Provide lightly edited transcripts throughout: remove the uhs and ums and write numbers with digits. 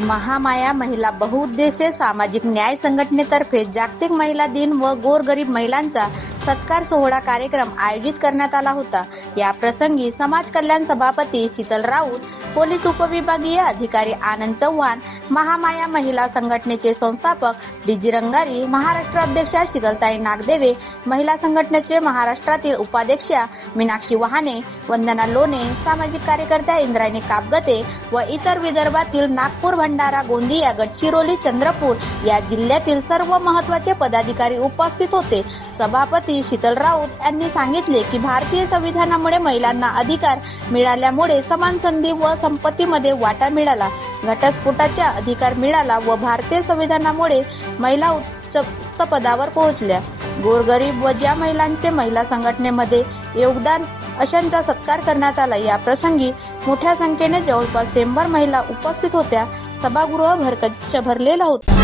महामाया महिला बहुउद्देशीय सामाजिक न्याय संघटनेतर्फे जागतिक महिला दिन व गोरगरीब महिलांचा सत्कार सोहळा कार्यक्रम आयोजित करण्यात आला होता। या प्रसंगी समाज कल्याण सभापती शीतल राऊत, पोलीस उपविभागीय अधिकारी आनंद चव्हाण, महामाया महिला संघटनेचे संस्थापक डीजी रंगारी, महाराष्ट्र अध्यक्षा शीतलताई नागदेवे, महिला संघटनेचे महाराष्ट्रातील उपाध्यक्षा मीनाक्षी वहाने, वंदना लोणे, सामाजिक कार्यकर्त्या इंद्रायणी कापगते व इतर विदर्भातील नागपूर, भंडारा, गोंदिया, गडचिरोली, चंद्रपूर या जिल्ह्यातील सर्व महत्त्वाचे पदाधिकारी उपस्थित होते। सभापती शीतल राऊत यांनी सांगितले की भारतीय संविधानामुळे महिलांना अधिकार मिळाल्यामुळे समान संधी व संपत्तीमध्ये वाटा मिळाला, घटस्फोटाचा अधिकार मिळाला व भारतीय संविधानामुळे महिला उच्च पदावर पोहोचल्या। गोरगरीब व ज्या महिलांचे महिला संघटनेमध्ये योगदान अशांचा सत्कार करण्यात आला। या प्रसंगी मोठ्या संख्येने जवळपास 100 महिला उपस्थित होत्या। सभागृह भरगच्च भरलेलं होतं।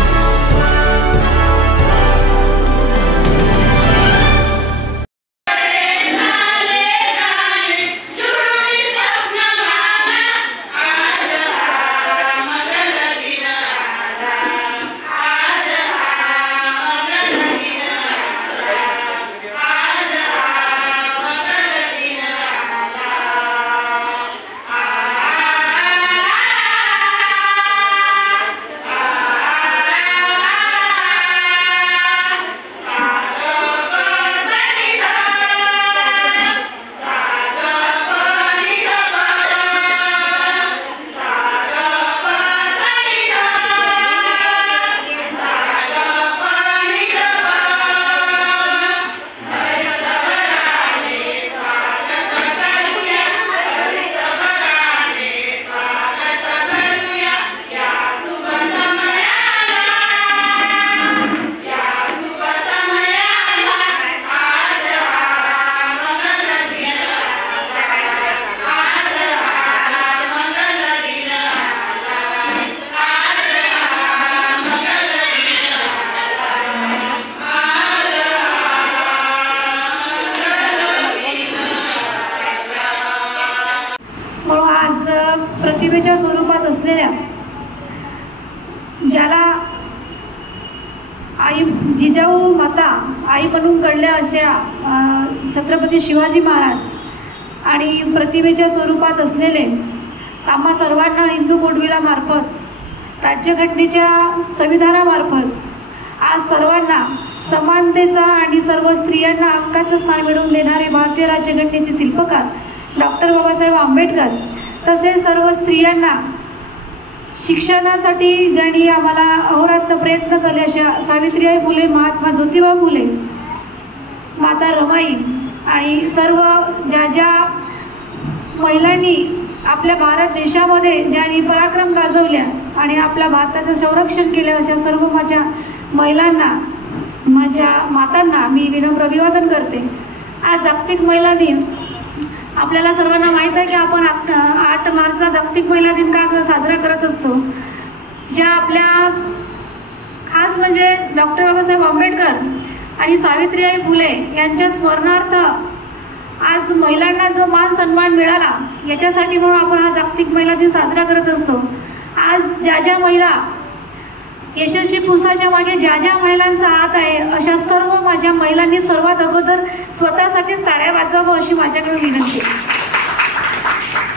प्रतिमेच्या स्वरूपात असलेल्या ज्याला आई जिजाऊ माता आई बनून घडल्या अशा छत्रपती शिवाजी महाराज आणि प्रतिमेच्या स्वरूपात असलेले आम्हा सर्वांना हिंदू गोडविला मार्फत राज्यघटनेच्या संविधानामार्फत आज सर्वांना समानतेचा आणि सर्व स्त्रियांना हक्काचं स्थान मिळवून देणारे भारतीय राज्यघटनेचे शिल्पकार डॉक्टर बाबासाहेब आंबेडकर तसेच सर्व स्त्रियांना शिक्षणासाठी ज्यांनी आम्हाला अहोरात्र प्रयत्न केले अशा सावित्रीबाई फुले, महात्मा ज्योतिबा फुले, माता रमाई आणि सर्व ज्या महिलांनी आपल्या भारत देशामध्ये ज्यांनी पराक्रम गाजवल्या आणि आपल्या भारताचं संरक्षण केलं अशा सर्व माझ्या महिलांना, माझ्या मातांना मी विनम्र अभिवादन करते। आज जागतिक महिला दिन आपल्याला सर्वांना माहीत आहे की आपण 8 मार्चला जागतिक महिला दिन का साजरा करत असतो। ज्या आपल्या खास म्हणजे डॉक्टर बाबासाहेब आंबेडकर आणि सावित्रीबाई फुले यांच्या स्मरणार्थ आज महिलांना जो मान सन्मान मिळाला याच्यासाठी म्हणून आपण हा जागतिक महिला दिन साजरा करत असतो। आज ज्या महिला यशस्वी पुरुषाच्या मागे ज्या महिलांचा हात आहे अशा सर्व माझ्या महिलांनी सर्वात अगोदर स्वतःसाठीच टाळ्या वाजवावं अशी माझ्याकडे विनंती आहे।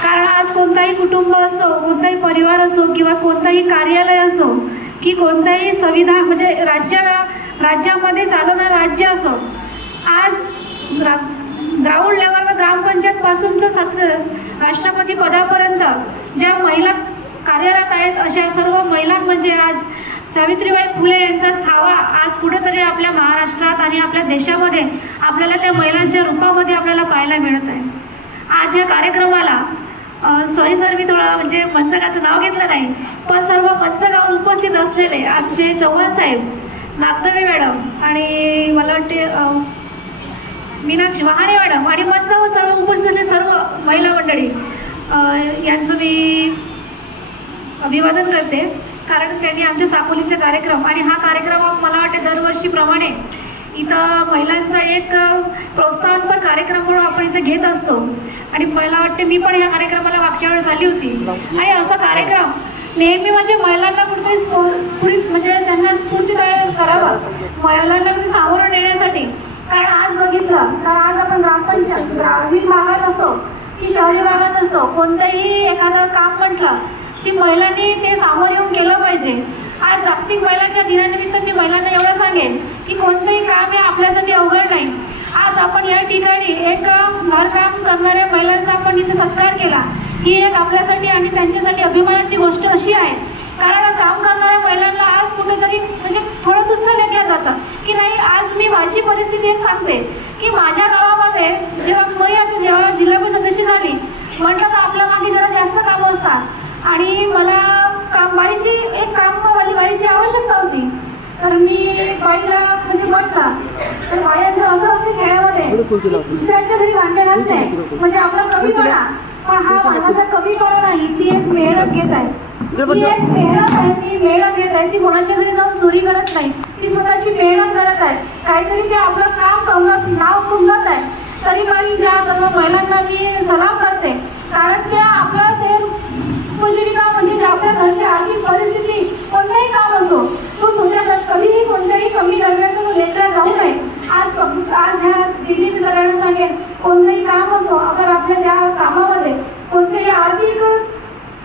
कारण आज कोणताही कुटुंब असो, कोणताही परिवार असो किंवा कोणताही कार्यालय असो की कोणताही संविधान म्हणजे राज्यामध्ये चालवणारं राज्य असो, आज ग्राउंड लेवलवर ग्रामपंचायत पासून तर राष्ट्रपती पदापर्यंत ज्या महिला कार्यरत आहेत अशा सर्व महिला म्हणजे आज सावित्रीबाई फुले यांचा छावा आज कुठेतरी आपल्या महाराष्ट्रात आणि आपल्या देशामध्ये आपल्याला त्या महिलांच्या रूपामध्ये आपल्याला पाहायला मिळत आहे। आज या कार्यक्रमाला सर मी थोडा म्हणजे मंचकाचं नाव घेतलं नाही, पण सर्व मंचकावर उपस्थित असलेले आमचे चव्हाण साहेब, नागदेवे मॅडम आणि मला वाटते मीनाक्षी वहाणे मॅडम आणि मंचावर सर्व उपस्थित असलेले सर्व महिला मंडळी यांचं मी अभिवादन करते। कारण त्यांनी आमच्या साकोलीचे कार्यक्रम आणि हा कार्यक्रम मला वाटते दरवर्षीप्रमाणे इथं महिलांचा एक प्रोत्साहनपर कार्यक्रम म्हणून आपण इथे घेत असतो। आणि मला वाटते मी पण या कार्यक्रमाला मागच्या वेळेस आली होती आणि असा कार्यक्रम नेहमी म्हणजे महिलांना कुठेतरी स्फुरित म्हणजे त्यांना स्फूर्तीदायक करावं, महिलांना कुठे सामोरं नेण्यासाठी. कारण आज बघितलं तर आज आपण ग्रामपंचायत ग्रामीण भागात असो की शहरी भागात असो, कोणतंही एखादं काम म्हटलं की महिलांनी ते सामोरं येऊन केलं पाहिजे. आज जागतिक महिलांच्या दिनानिमित्त मी महिलांना एवढं सांगेन की कोणतंही काम हे आपल्यासाठी अवघड नाही. आज आपण या ठिकाणी एक घरकाम करणाऱ्या महिलांचा आपण इथे सत्कार केला, ही एक आपल्यासाठी आणि त्यांच्यासाठी अभिमानाची गोष्ट अशी आहे. कारण काम करणाऱ्या महिलांना आज कुठेतरी म्हणजे थोडं तुच्छ लेखलं जातं की नाही. आज मी माझी परिस्थिती एक सांगते की माझ्या गावामध्ये जेव्हा जिल्हा परिषद सदस्य झाली म्हटलं तर आपल्या मागे जरा जास्त कामं असतात आणि मला बाईची आवश्यकता होती. तर मी बाईला म्हणजे म्हटलं तर बायांचं असं असते खेड्यामध्ये दुसऱ्यांच्या घरी भांडे घासते म्हणजे आपला कमीपणा, पण हा माझा कमीपणा नाही. ती एक मेहनत घेत आहे, ती एक मेहनत आहे, ती मेहनत घेत आहे. ती कोणाच्या घरी जाऊन चोरी करत नाही, ती स्वतःची मेहनत करत आहे. काहीतरी ते आपलं काम नाव कमवत आहे. तरी बाई त्या सर्व महिलांना मी सलाम करते. कारण त्या आपलं ते उपजीविका म्हणजे आपल्या घरची आर्थिक परिस्थिती कोणतंही काम असो तो छोट्या कधीही कोणत्याही कमी करण्याचा तो लेकरा जाऊ नये. आज ह्या दिल्ली मी सगळ्यांना सांगेन, कोणतंही काम असो अगर आपल्या त्या कामामध्ये कोणतेही आर्थिक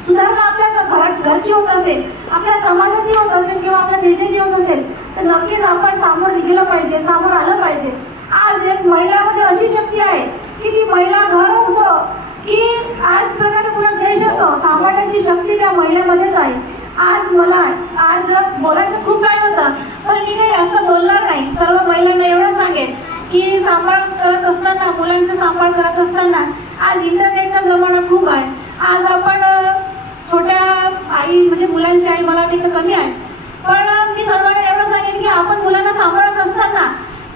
सुधारणा आपल्या घरची होत असेल, आपल्या समाजाची होत असेल किंवा आपल्या देशाची होत असेल तर नक्कीच आपण सामोर निघालं पाहिजे, सामोर आलं पाहिजे. आज एक महिलामध्ये अशी शक्ती आहे की ती महिला घर असो की आज प्रकारे पुन्हा देश असो, सांभाळण्याची शक्ती त्या महिलेमध्येच आहे. आज बोलायचं खूप काय होतं पण मी काही जास्त बोलणार नाही. सर्व महिलांना एवढं सांगेन की सांभाळ करत असताना, मुलांचा सांभाळ करत असताना आज इंटरनेटचा जमाना खूप आहे. आज आपण छोट्या आई म्हणजे मुलांची आई मला वाटतं कमी आहे, पण मी सर्वांना एवढं सांगेन की आपण मुलांना सांभाळत असताना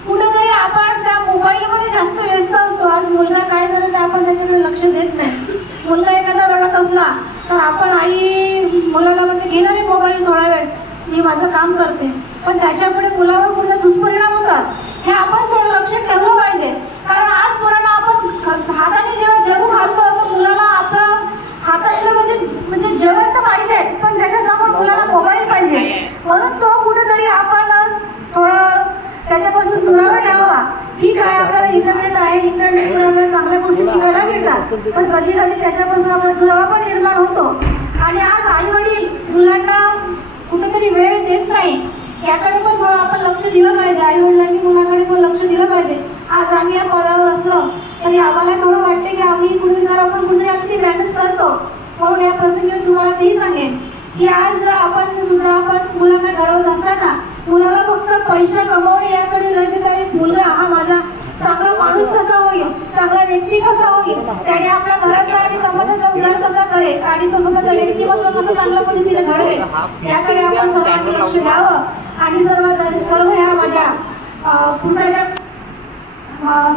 कुठेतरी आपण त्या मोबाईलमध्ये जास्त व्यस्त असतो. आज मुलगा काय करत आहे आपण त्याच्याकडे लक्ष देत नाही. मुलगा एखादा रडत असला तर आपण आई मुलाला म्हणते घे ना रे मोबाईल थोडा वेळ, मी माझं काम करते, पण त्याच्यामुळे मुलावर कुठे दुष्परिणाम होतात. हे आपण थोडं लक्ष ठेवलं पाहिजे. कारण आज पोरांना आपण हाताने जेव्हा जेवू घालतो तर मुलाला आपलं हातातलं म्हणजे जेवण तर पाहिजे पण त्याच्यासमोर मुलाला मोबाईल पाहिजे. म्हणून तो कुठेतरी आपण थोडं त्याच्यापासून दुरावा ठेवावा. ठीक आहे आपल्याला इंटरनेट आहे, इंटरनेटवर आपल्याला चांगल्या गोष्टी शिकायला मिळतात, पण कधी कधी त्याच्यापासून आपला दुरावा पण निर्माण होतो. आणि आज आई वडील मुलांना कुठेतरी वेळ देत नाही, याकडे पण थोडं आपण लक्ष दिलं पाहिजे. आई वडिलांनी मुलाकडे पण लक्ष दिलं पाहिजे. आज आम्ही या पदावर असलो तरी आम्हाला थोडं वाटते की आम्ही कुठेतरी आम्ही ती मॅनेज करतो. म्हणून या प्रसंगी तुम्हाला तेही सांगेन की आज आपण मुलांना घडवत असताना मुलाला फक्त पैसा कमावणे याकडे न देता एक मुलगा हा माझा चांगला माणूस कसा होईल, चांगला व्यक्ती कसा होईल, त्याने आपल्या घराचा आणि समाजाचा उद्धार कसा करेल आणि तो स्वतःचं व्यक्तिमत्व कसं चांगल्या पद्धतीने घडवेल याकडे आपण सर्वांनी लक्ष द्यावं. आणि सर्व ह्या माझ्या पुरुषाच्या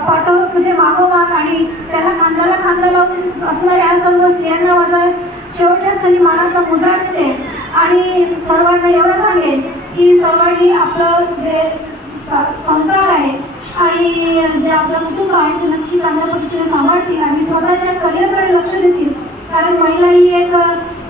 पाठव म्हणजे मागोमाग आणि त्याला खांद्याला खांदा लावून असणाऱ्या या सर्व स्त्रियांना माझा शेवटच्या क्षणी मानाचा मुजरा देते. आणि सर्वांना एवढं सांगेन की सर्वांनी आपलं जे संसार आहे आणि जे आपलं कुटुंब आहे ते नक्की चांगल्या पद्धतीने सांभाळतील आणि स्वतःच्या करिअरकडे लक्ष देतील. कारण महिला ही एक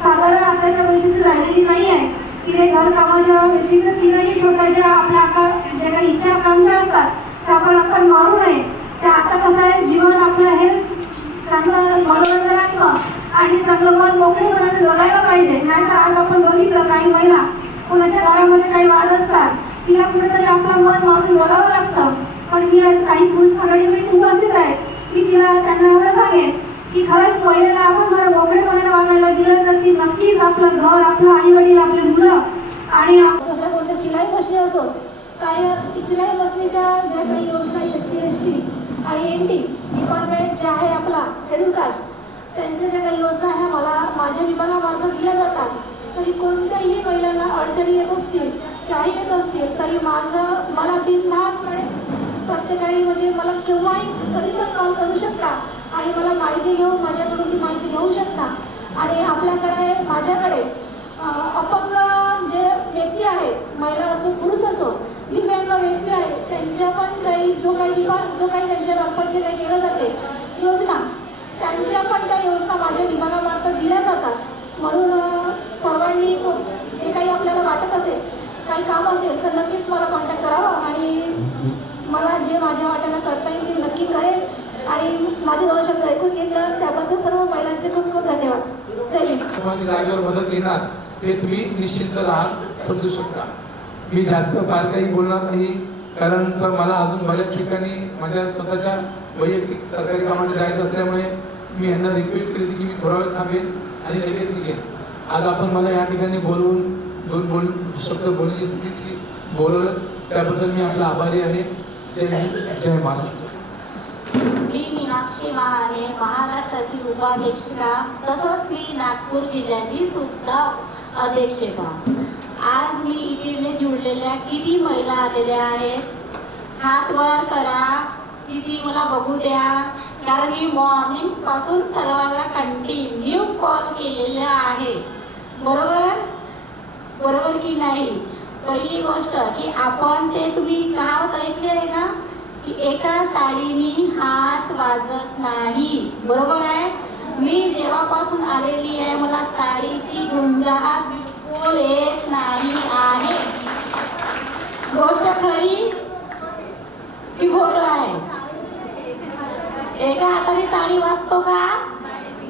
साधारण आताच्या परिस्थितीत राहिलेली नाही आहे की ते घरकामाच्या व्यतिरिक्त तिनेही स्वतःच्या आपल्या ज्या काही इच्छा आकांक्षा असतात त्या आपण मारू नये. ते आता कसं आहे जीवन आपलं हे चांगलं मनोरंजनात्मक आणि चांगलं मन मोकळेपणाने जगायला पाहिजे. नाहीतर आज आपण बघितलं काही महिला कोणाच्या घरामध्ये काही वाद असतात तिला कुठेतरी आपलं मन मारून जगावं लागतं. पण मी आज काही पुरुष मंडळीकडे उपस्थित आहे की त्यांना एवढं सांगेन की खरंच महिलेला आपण थोडं मोकळेपणाने वागायला दिलं तर ती नक्कीच आपलं घर, आपलं आई वडील, आपले मुलं आणि जसं कोणत्या शिलाई मशनी असो काही शिलाई मशनीच्या ज्या काही योजना SC ST आणि NT डिपार्टमेंट जे आहे आपला शेड्यूल कास्ट त्यांच्या ज्या काही योजना ह्या मला माझ्या विभागामार्फत दिल्या जातात. तरी कोणत्याही महिलांना अडचणी येत असतील, काही येत असतील तरी मला बिनधास्तपणे प्रत्येकाने म्हणजे मला केव्हाही कधी पण कॉल करू शकता आणि मला माहिती घेऊन माझ्याकडून ती माहिती घेऊ शकता. आणि माझ्याकडे अपंग जे व्यक्ती आहेत, महिला असो पुरुष असो, दिव्यांग व्यक्ती आहेत, त्यांच्या पण काही जो काही त्यांच्या मार्फत जे काही केलं जाते योजना त्यांच्या पण त्या योजना माझ्या विभागामार्फत दिल्या जातात. म्हणून सर्वांनी सर्वांचे खूप खूप धन्यवाद. जय हिंद. माझी जागेवर मदत घेणार हे तुम्ही निश्चिंत राहा, समजू शकता. मी जास्त फार काही बोलणार नाही, कारण तर मला अजून बऱ्याच ठिकाणी माझ्या स्वतःच्या वैयक्तिक सरकारी कामाने जायचं असल्यामुळे मी यांना रिक्वेस्ट केली की मी थोडा वेळ थांबेन आणि लगेच निघेन. आज आपण मला या ठिकाणी बोलून शब्द बोलण्याची स्थिती बोलवलं त्याबद्दल मी आपला आभारी आहे. जय हिंद, जय महाराष्ट्र. मी मीनाक्षी महाने, महाराष्ट्राची उपाध्यक्षिका, तसंच मी नागपूर जिल्ह्याची सुद्धा अध्यक्षिका. आज मी इथे जुळलेल्या किती महिला आलेल्या आहेत, हात वर करा, किती मला बघू द्या, कारण मी मॉर्निंग पासून सर्वांना कंटिन्यू कॉल केलेले आहे. बरोबर की नाही? पहिली गोष्ट की आपण ते तुम्ही कहावत ऐकली आहे ना की एका टाळीने हात वाजत नाही. बरोबर आहे? मी जेव्हापासून आलेली आहे मला टाळीची गुंजाट बिलकुल येत नाही आहे. गोष्ट खरी की खोटं आहे? एका हाताने टाळी वाजतो का?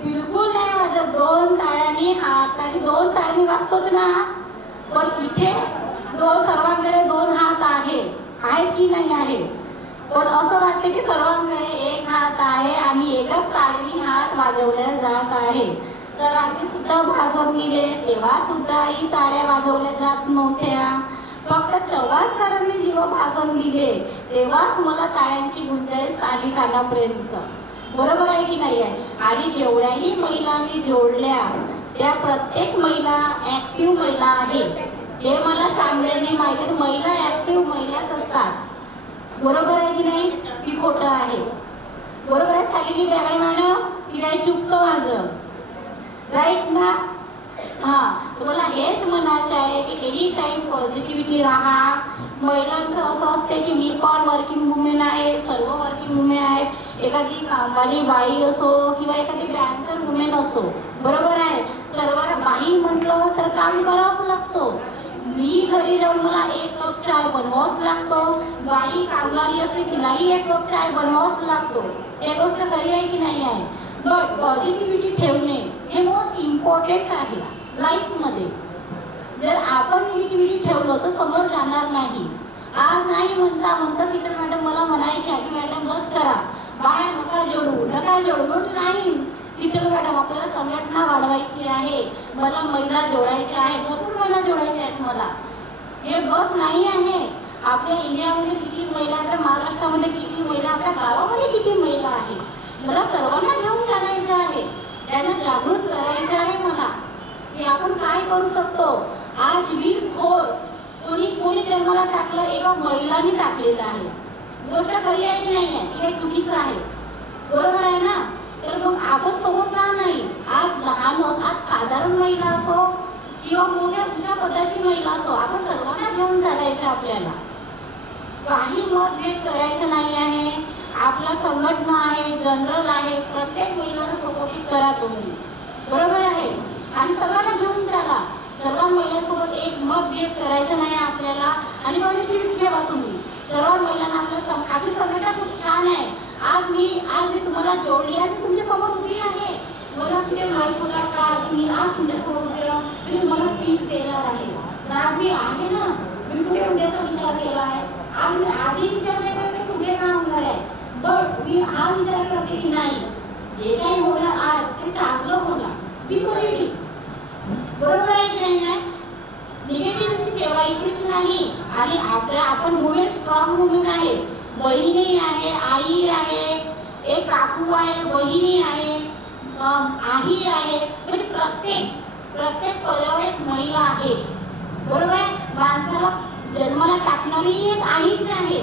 बिलकुल नाही वाजत. दोन टाळ्यांनी वाजतोच ना. पण इथे सर्वांकडे दोन हात आहेत की नाही आहे? पण असं वाटतं की सर्वांकडे एक हात आहे आणि एकच टाळीने हात वाजवल्या जात आहे. सरांनी सुद्धा भाषण दिले तेव्हा सुद्धा ही टाळ्या वाजवल्या जात नव्हत्या. फक्त चव्हाण सरांनी जेव्हा भाषण दिले तेव्हाच मला टाळ्यांची गुंजाईश आली कानापर्यंत. बरोबर आहे की नाही आहे? आणि जेवढ्याही महिला मी जोडल्या त्या प्रत्येक महिला ऍक्टिव्ह महिला आहेत. हे मला चांगल्याने माहिती. महिला ऍक्टिव्ह महिलाच असतात. बरोबर आहे की नाही? की खोटं आहे? बरोबर आहे सालिनी बेगडे मॅडम? की काही चुकतो माझं? राईट ना? तुम्हाला हेच म्हणायचं आहे की एनी टाइम पॉझिटिव्हिटी राहा. महिलांचं असं असते की मी पण वर्किंग वुमेन आहे, सर्व वर्किंग वुमेन आहेत. एखादी कामवाली बाई असो किंवा एखादी बँकर वुमेन असो. बरोबर आहे? सर्व बाई म्हटलं तर काम करावंच लागतं. मी घरी जाऊन मला एक कप चाय बनवावाच लागतो. बाई कामवाली असते तिलाही एक कप चाय बनवावाच लागतो. हे गोष्ट खरी आहे की नाही आहे? बट पॉझिटिव्हिटी ठेवणे हे मोस्ट इम्पॉर्टंट आहे लाईफमध्ये. जर आपण निगेटिव्हिटी ठेवलं तर समोर जाणार नाही. आज नाही म्हणता शीतल मॅडम मला म्हणायचे की मॅडम बस करा, बाहेर नका जोडू. नाही शीतल मॅडम आपल्याला संघटना वाढवायची आहे, मला महिला जोडायच्या आहेत, भरपूर महिला जोडायच्या आहेत मला. हे बस नाही आहे. आपल्या इंडियामध्ये किती महिला, आपल्या महाराष्ट्रामध्ये किती महिला, आपल्या गावामध्ये किती महिला आहे. मला सर्वांना घेऊन चालायचं आहे, त्यांना जागृत करायचं आहे मला की आपण काय करू शकतो. आज वीर थोर कोणी जन्माला टाकलं एका महिलांनी टाकलेलं आहे. गोष्ट खरी आहे की नाही आहे? हे चुकीचं आहे. बरोबर आहे ना? तर मग आपण समोर का नाही? आज आज साधारण महिला असो किंवा मोठ्या उंच्या पदाची महिला असो, आपण सर्वांना घेऊन चालायचं. आपल्याला काही मतभेद करायचं नाही आहे. आपला संघटना आहे, जनरल आहे, प्रत्येक महिलांना सपोर्ट करा तुम्ही. बरोबर आहे? आणि सर्वांना घेऊन चाला. सर्व महिलांसोबत एक मतभेद करायचं नाही आपल्याला. आणि पॉझिटिव्हिटी ठेवा तुम्ही. सर्व महिलांना आपली संघटना खूप छान आहे. आज मी तुम्हाला जोडली आहे, मी तुमच्या समोर उभी आहे. मला कुठे माहीत होता का मी आज तुमच्या समोर उभी राहून मी तुम्हाला स्पीच देणार आहे. पण आज मी आहे ना. मी कुठे उद्याचा विचार केला आहे? आज मी आधी विचार केला की उद्या काय होणार आहे. बट मी हा विचार करते की नाही, जे काही होणार आज ते चांगलं होणार. बी पॉझिटिव्ह. बरोबर आहे की नाही? निगेटिव्हिटी ठेवायचीच नाही. आणि आपण वुमेन स्ट्रॉंग वुमेन आहे. बहिणी आहे, आई आहे, एक काकू आहे, बहिणी आहे, आई आहे. म्हणजे प्रत्येक पदावर महिला आहे. बरोबर आहे? माणसाला जन्माला टाकणारी एक आईच आहे.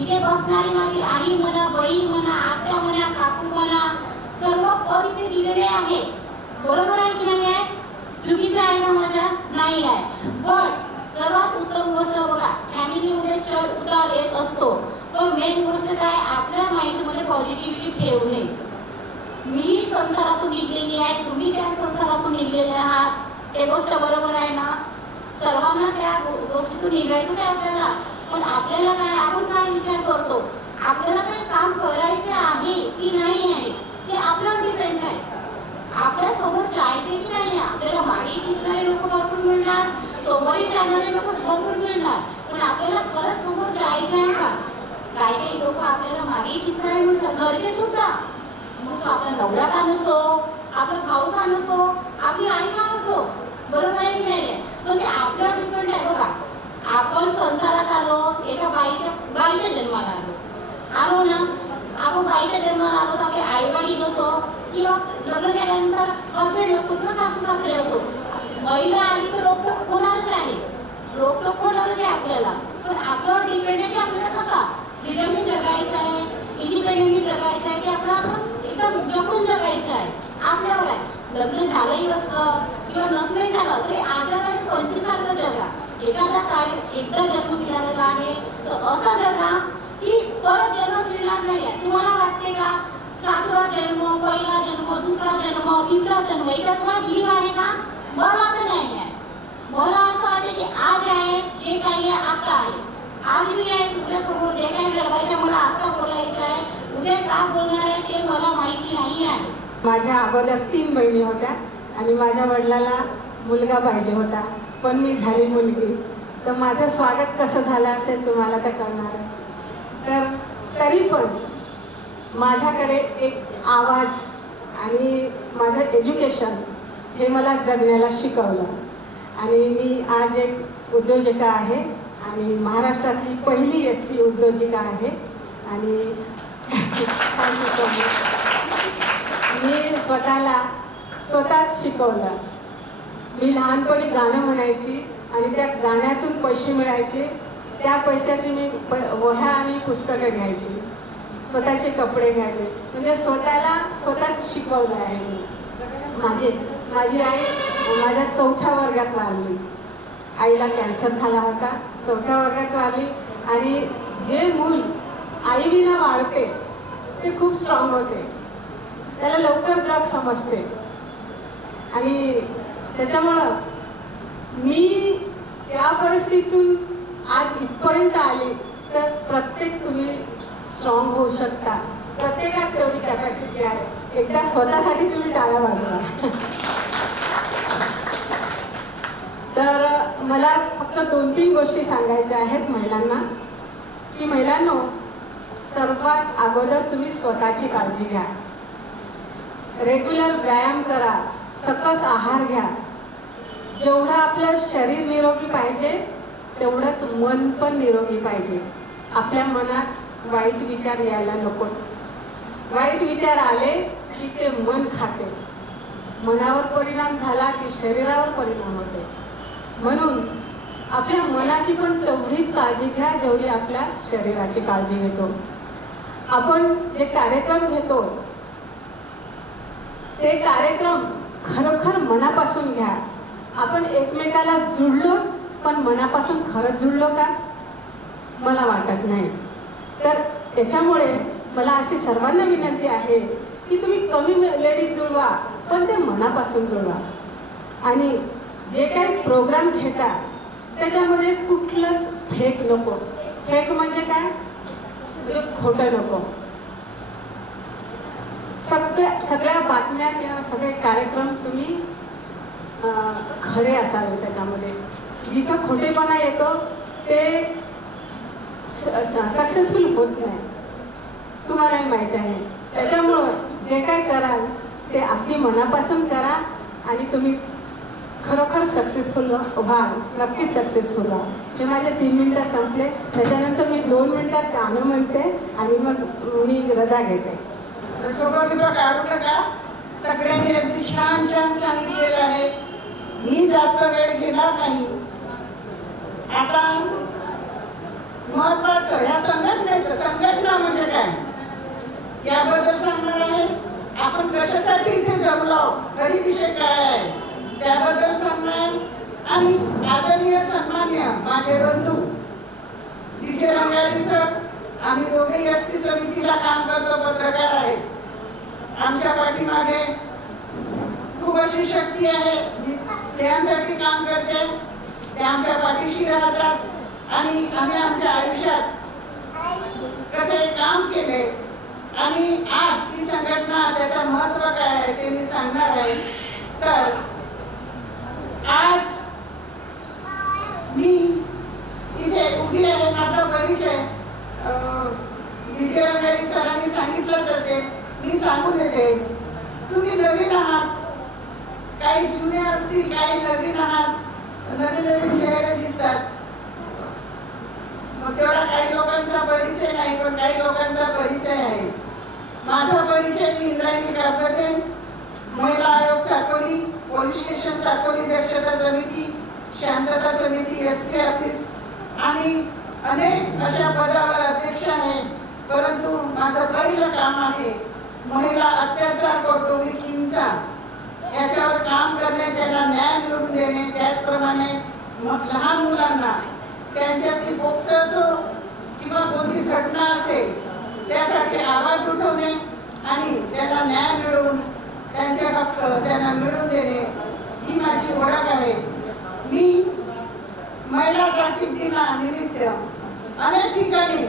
इथे बसणारी माझी आई म्हणा, बहीण म्हणा, आत्या म्हणा, काकू म्हणा, सर्व पद इथे दिलेले आहे. बरोबर आहे की नाही आहे? चुकीचं आहे ना माझ्या? नाही आहे. पण सर्वात उत्तम गोष्ट बघा, फॅमिलीमध्ये चढ उतार येत असतो. पण मेन गोष्ट काय, आपल्या माइंडमध्ये पॉझिटिव्हिटी ठेवणे. मी संसारातून निघलेली आहे, तुम्ही त्या संसारातून निघलेले आहात. हे गोष्ट बरोबर आहे ना? सर्वांना त्या गोष्टीतून निघायचंच आहे आपल्याला. पण आपल्याला काय, आपण काय विचार करतो, आपल्याला काय काम करायचे आहे की नाही आहे ते आपल्यावर डिपेंड आहे. आपल्या समोर जायचे की नाही, आपल्याला मागे दिसणारे लोक भरपूर मिळणार, समोरही जाणारे लोक भरपूर मिळणार, पण आपल्याला खरंच समोर जायचं आहे का? काही लोक आपल्याला मागे दिसणारे मिळतात, घरचे सुद्धा. मग तो आपला नवरा का नसो, आपला भाऊ का नसो, आपली आई का नसो, बरोबर आहे की नाही? पण ते आपल्यावर डिपेंड आहे. बघा, आपण संसारात आलो, एका बाईच्या जन्माला आलो ना, आपण बाईच्या जन्माला आलो तर आपले आई वडील असो किंवा लग्न झाल्यानंतर हसबंड असो किंवा सासू सासरे असो, महिला आली तर रोकटोक होणारच आहे, रोकटोक होणारच आहे आपल्याला. पण आपल्यावर डिपेंड आहे की आपल्याला कसा फ्रीडमने जगायचं आहे, इंडिपेंडेंटली जगायचं आहे, की आपल्याला एकदम जपून जगायचं आहे, आपल्यावर आहे. लग्न झालंही असलं किंवा नसलंही झालं तरी आजकाल 25 जगा. एकदा जन्म मिळालेला आहे तर असं जगा की परत जन्म मिळणार नाही. तुम्हाला वाटते का 7वा जन्म, पहिला जन्म, दुसरा जन्म, तिसरा जन्म याच्यात तुम्हाला बिलीव आहे का? मला तर नाही आहे. मला असं वाटतं की आज आहे, जे काही आहे आता आहे. आज मी आहे तुमच्यासमोर, जे काही घडवायचं मला आता बोलायचं आहे, उद्या का बोलणार आहे ते मला माहिती नाही आहे. माझ्या अगोदर 3 बहिणी होत्या आणि माझ्या वडिलाला मुलगा पाहिजे होता, पण मी झाली मुलगी. तर माझं स्वागत कसं झालं असेल तुम्हाला तर कळणार. तर तरी पण माझ्याकडे एक आवाज आणि माझं एज्युकेशन हे मला जगण्याला शिकवलं. आणि मी आज एक उद्योजिका आहे आणि महाराष्ट्रातली पहिली SC उद्योजिका आहे. आणि थँक्यू सो मच. मी स्वतःच शिकवलं. मी लहानपणी गाणं म्हणायची आणि त्या गाण्यातून पैसे मिळायचे, त्या पैशाची मी वह्या आणि पुस्तकं घ्यायची, स्वतःचे कपडे घ्यायचे. म्हणजे स्वतःच शिकवलं आहे मी. माझी आई माझ्या 4थ्या वर्गात वारली. आईला कॅन्सर झाला होता, 4थ्या वर्गात वारली. आणि जे मूल आईविना वाढते ते खूप स्ट्रॉंग होते, त्याला लवकर जग समजते. आणि त्याच्यामुळं मी त्या परिस्थितीतून आज इथपर्यंत आली. तर प्रत्येक तुम्ही स्ट्रॉंग होऊ शकता, प्रत्येकात तेवढी कॅपॅसिटी आहे. एकदा स्वतःसाठी तुम्ही टाळ्या वाजवा. तर मला फक्त 2-3 गोष्टी सांगायच्या आहेत महिलांना, की महिलांनो, सर्वात अगोदर तुम्ही स्वतःची काळजी घ्या. रेग्युलर व्यायाम करा, सकस आहार घ्या. जेवढं आपलं शरीर निरोगी पाहिजे तेवढंच मन पण निरोगी पाहिजे. आपल्या मनात वाईट विचार यायला नको. वाईट विचार आले की ते मन खाते, मनावर परिणाम झाला की शरीरावर परिणाम होते. म्हणून आपल्या मनाची पण तेवढीच काळजी घ्या जेवढी आपल्या शरीराची काळजी घेतो. आपण जे कार्यक्रम घेतो ते कार्यक्रम खरोखर मनापासून घ्या. आपण एकमेकाला जुळलो पण मनापासून खरंच जुळलो का? मला वाटत नाही. तर त्याच्यामुळे मला अशी सर्वांना विनंती आहे की तुम्ही कमी लेडीज जुळवा पण ते मनापासून जुळवा. आणि जे काही प्रोग्राम घेता त्याच्यामध्ये कुठलंच फेक नको. फेक म्हणजे काय? म्हणजे खोटं नको. सगळ्या बातम्या किंवा सगळे कार्यक्रम तुम्ही खरे असावे. त्याच्यामध्ये जिथं खोटेपणा येतो ते सक्सेसफुल होत नाही, तुम्हालाही माहीत आहे. त्याच्यामुळं जे काय कराल ते अगदी मनापासून करा आणि तुम्ही खरोखर सक्सेसफुल व्हाल, नक्कीच सक्सेसफुल व्हाल. हे माझे 3 मिनिटं संपले. त्याच्यानंतर मी 2 मिनिटात गाणं म्हणते आणि मग मी रजा घेते. काढू नका. सगळ्यांनी अगदी छान सांगितलेलं आहे. मी जास्त वेळ घेणार नाही. आता महत्वाचं ह्या संघटना म्हणजे काय याबद्दल सांगणार आहे. आपण कशासाठी इथे जमलो, खरी विषय काय आहे त्याबद्दल सांगणार. आणि आदरणीय सन्मान्य माझे बंधू DJ रंगारी सर, आम्ही दोघे ST समितीला काम करतो, पत्रकार आहेत. आमच्या पाठीमागे खूप अशी शक्ती आहे जी स्त्रियांसाठी काम करते. ते आमच्या पाठीशी राहतात आणि आम्ही आमच्या आयुष्यात कसे काम केले आणि आज ही संघटना त्याचं महत्व काय आहे ते मी सांगणार आहे. तर आज मी इथे उभी आहे. माझा परिचय विजय रंगारी सरांनी सांगितलंच असेल, मी सांगून देते. तुम्ही नवीन आहात, काही जुने असतील, काही नवीन आहात, नवीन नवीन चेहरे दिसतात. मग तेवढा काही लोकांचा परिचय नाही, पण काही लोकांचा परिचय आहे. माझा परिचय, मी इंद्रायणी कापते, महिला आयोग साकोली, पोलीस स्टेशन साकोली, दक्षता समिती, शांतता समिती, SP ऑफिस आणि अनेक अशा पदावर अध्यक्ष आहे. परंतु माझं पहिलं काम आहे महिला अत्याचार, कौटुंबिक हिंसा याच्यावर काम करणे, त्यांना न्याय मिळवून देणे. त्याचप्रमाणे लहान मुलांना त्यांच्याशी पोक्सो असो किंवा कोणती घटना असेल त्यासाठी आवाज उठवणे आणि त्यांना न्याय मिळवून त्यांचे हक्क त्यांना मिळवून देणे ही माझी ओळख आहे. मी महिला जागतिक दिनानिमित्त अनेक ठिकाणी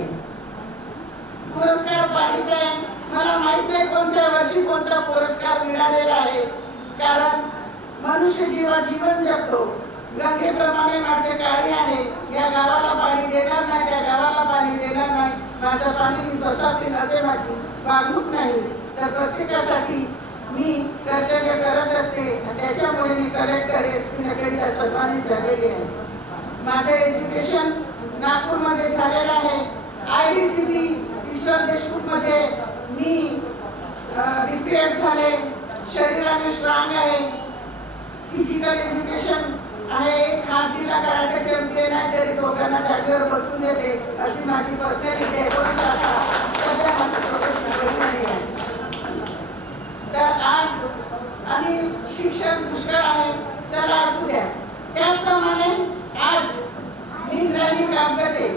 पुरस्कार पाहिजे आहे. मला माहित नाही कोणत्या वर्षी कोणता पुरस्कार मिळालेला आहे, कारण मनुष्य जेव्हा जीवन जगतो गंगेप्रमाणे माझे कार्य आहे. या गावाला पाणी देणार नाही, त्या गावाला पाणी देणार नाही, माझं पाणी मी स्वतः पिन असे माझी वागणूक नाही. तर प्रत्येकासाठी मी कर्तव्य करत असते. त्याच्यामुळे मी कलेक्टर SP नगरीला सन्मानित झालेली आहे. माझं एज्युकेशन नागपूरमध्ये झालेलं आहे. IDCB ईश्वर देशमुखमध्ये मी रिपेअर झाले. शरीराने स्ट्रॉंग आहे. फिजिकल एज्युकेशन आहे. एक हात दिला कराटे चॅम्पियन आहे, तरी दोघांना जागेवर बसून देते अशी माझी पर्सनॅलिटी आहे. सध्या माझी प्रोफेशनल आहे. तर आज आणि शिक्षण पुष्कळ आहे, चला असू द्या. त्याचप्रमाणे आज मी इंद्रायणी कामगते,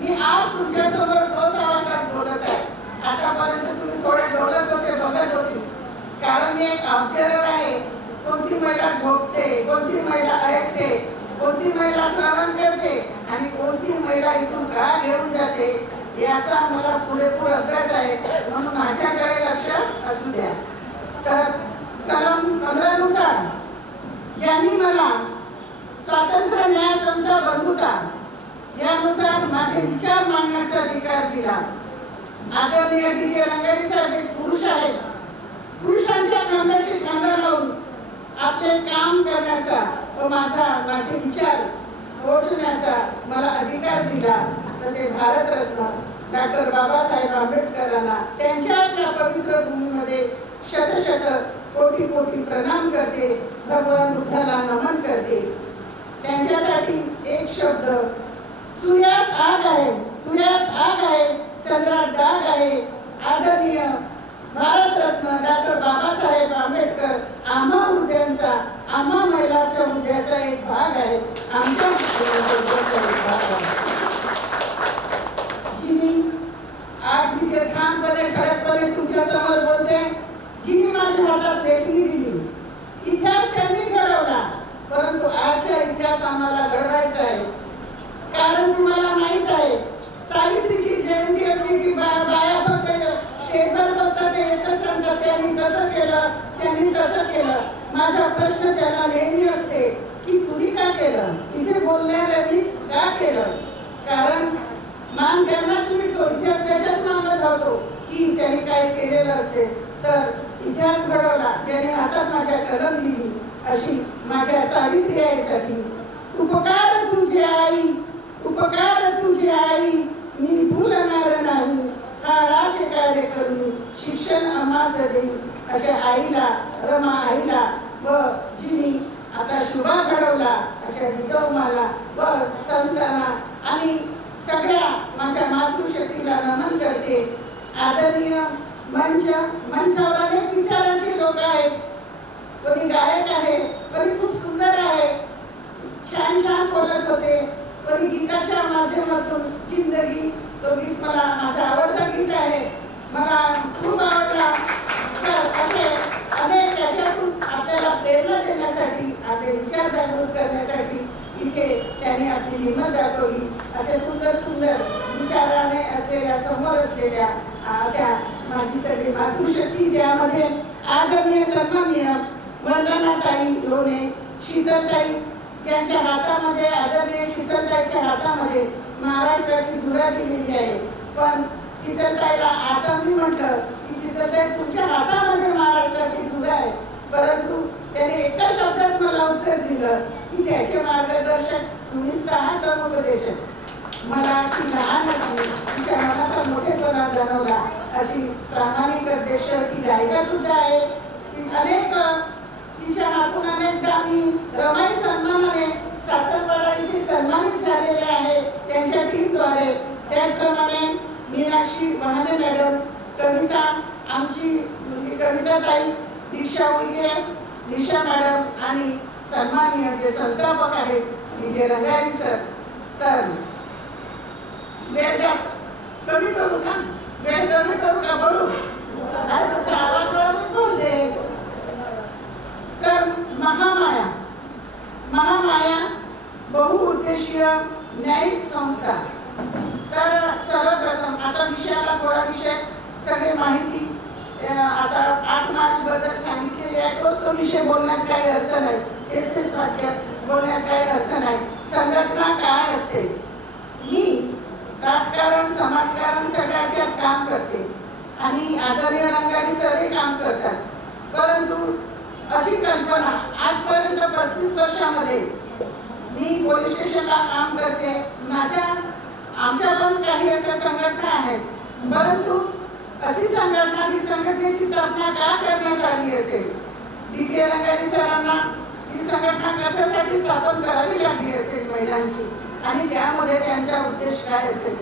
मी आज तुमच्यासमोर आवाजात बोलत आहे. आतापर्यंत तुम्ही थोडे ढोलत होते, बघत होती, कारण मी एक ऑब्झर्वर आहे. कोणती महिला झोपते, कोणती महिला ऐकते, कोणती महिला श्रवण करते आणि कोणती महिला इथून का घेऊन जाते याचा मला पुरेपूर अभ्यास आहे. म्हणून माझ्याकडे लक्ष असू द्या. तर कलम 15 नुसार ज्यांनी मला स्वातंत्र्य, न्याय, समता, बंधुता यानुसार माझे विचार मांडण्याचा अधिकार दिला. आदरणीय DJ रंगारी साहेब एक पुरुष आहेत. पुरुषांच्या खांद्याशी खांदा लावून आपले काम करण्याचा व माझे विचार पोहोचण्याचा मला अधिकार दिला. तसे भारतरत्न डॉक्टर बाबासाहेब आंबेडकरांना त्यांच्या पवित्र भूमीमध्ये शत कोटी कोटी प्रणाम करते. भगवान बुद्धाला नमन करते. त्यांच्यासाठी एक शब्द, सूर्यात आग आहे, सूर्यात आग आहे, चंद्रात डाग आहे. आदरणीय भारतरत्न डॉक्टर बाबासाहेब आंबेडकर आम्हा मुद्द्यांचा, आम्हा महिलांच्या मुद्द्याचा एक भाग आहे. आमच्या जिनी आज मी जे ठामपणे खडकपणे तुमच्या समोर बोलते, जिनी माझ्या हातात लेखणी दिली. इतिहास त्यांनी घडवला, परंतु आजचा इतिहास आम्हाला घडवायचा आहे. कारण तुम्हाला माहित आहे सावित्रीची जयंती असली की बाया फक्त स्टेजवर बसतात, एकच सांगतात त्यांनी तसं केलं, त्यांनी तसं केलं. माझा प्रश्न त्यांना नेहमी असते की तुम्ही का केलं, इथे बोलणाऱ्यांनी का केलं. कारण मान त्यांनाच मिळतो, इतिहास त्याच्याच मागं धावतो की त्यांनी काय केलेलं असते. तर इतिहास घडवला ज्याने हातात माझ्या कलम दिली अशी माझ्या सावित्री आईसाठी. उपकार तुझे आई, उपकार तुझे आई, मी भूलणार नाही. काळाचे कार्य करून शिक्षण आम्हास देई. अशा आईला, रमा आईला व जिनी आपला शुभा घडवला अशा जिजाऊमाला व संतांना आणि सगळ्या माझ्या मातृशक्तीला नमन करते. आदरणीय मंचावर अनेक विचारांचे लोक आहेत. कोणी गायक आहे, कोणी खूप सुंदर आहे, छान छान बोलत होते. कोणी गीताच्या माध्यमातून जिंदगी, तो गीत मला माझा आवडता गीत आहे, मला खूप आवडला. तर असे अनेक त्याच्यातून आपल्याला प्रेरणा देण्यासाठी, आपले विचार जागृत करण्यासाठी इथे त्यांनी आपली हिंमत दाखवली. असे सुंदर सुंदर विचाराने असलेल्या, समोर असलेल्या अशा माझी सगळी मातृशक्ती, त्यामध्ये आदरणीय सन्माननीय वंदनाताई लोणे, शीतलताई, त्यांच्या हातामध्ये, आदरणीय शीतलताईच्या हातामध्ये महाराष्ट्राची धुरा दिलेली आहे. पण शीतलताईला आता मी म्हटलं की शीतलताई तुमच्या हातामध्ये महाराष्ट्राची धुरा आहे, परंतु त्याने एका शब्दात मला उत्तर दिलं की त्याचे मार्गदर्शक तुम्हीच आहात, समुपदेशक. मला ती लहान असली तिच्या मनाचा मोठेपणा जाणवला. अशी प्रामाणिक अध्यक्ष, ती गायिका सुद्धा आहे. ती अनेक, तिच्या हातून अनेकदा मी रमाई सन्मानाने सातारवाडा इथे सन्मानित झालेले आहे त्यांच्या टीमद्वारे. त्याचप्रमाणे मीनाक्षी वहाने मॅडम, कविता, आमची मुलगी कविताताई, दीक्षा उईके, निशा मॅडम आणि सन्माननीय जे संस्थापक आहेत विजय रंगारी सर. तर वेळ जास्त कमी करू का? वेळ कमी करू का? बोलू तुमच्या आवाज बोल दे. तर महामाया बहुउद्देशीय न्याय संस्था. तर सर्वप्रथम आता विषयाला थोडा विषय सगळे माहिती आता 8 मार्च बद्दल सांगितलेली आहे. तो विषय बोलण्यात काही अर्थ नाही, तेच वाक्य बोलण्यात काही अर्थ नाही. संघटना काय असते? मी राजकारण, समाजकारण सगळ्याच्यात काम करते आणि आदरणीय रंगारी सरही काम करतात. परंतु अशी कल्पना आजपर्यंत 35 वर्षामध्ये मी पोलीस स्टेशनला काम करते. आमच्या पण काही अशा संघटना आहेत, परंतु अशी संघटना, ही संघटनेची स्थापना का करण्यात आली असेल? विजय रंगारी सरांना ही संघटना कशासाठी स्थापन करावी लागली असेल महिलांची, आणि त्यामध्ये त्यांचा उद्देश काय असेल?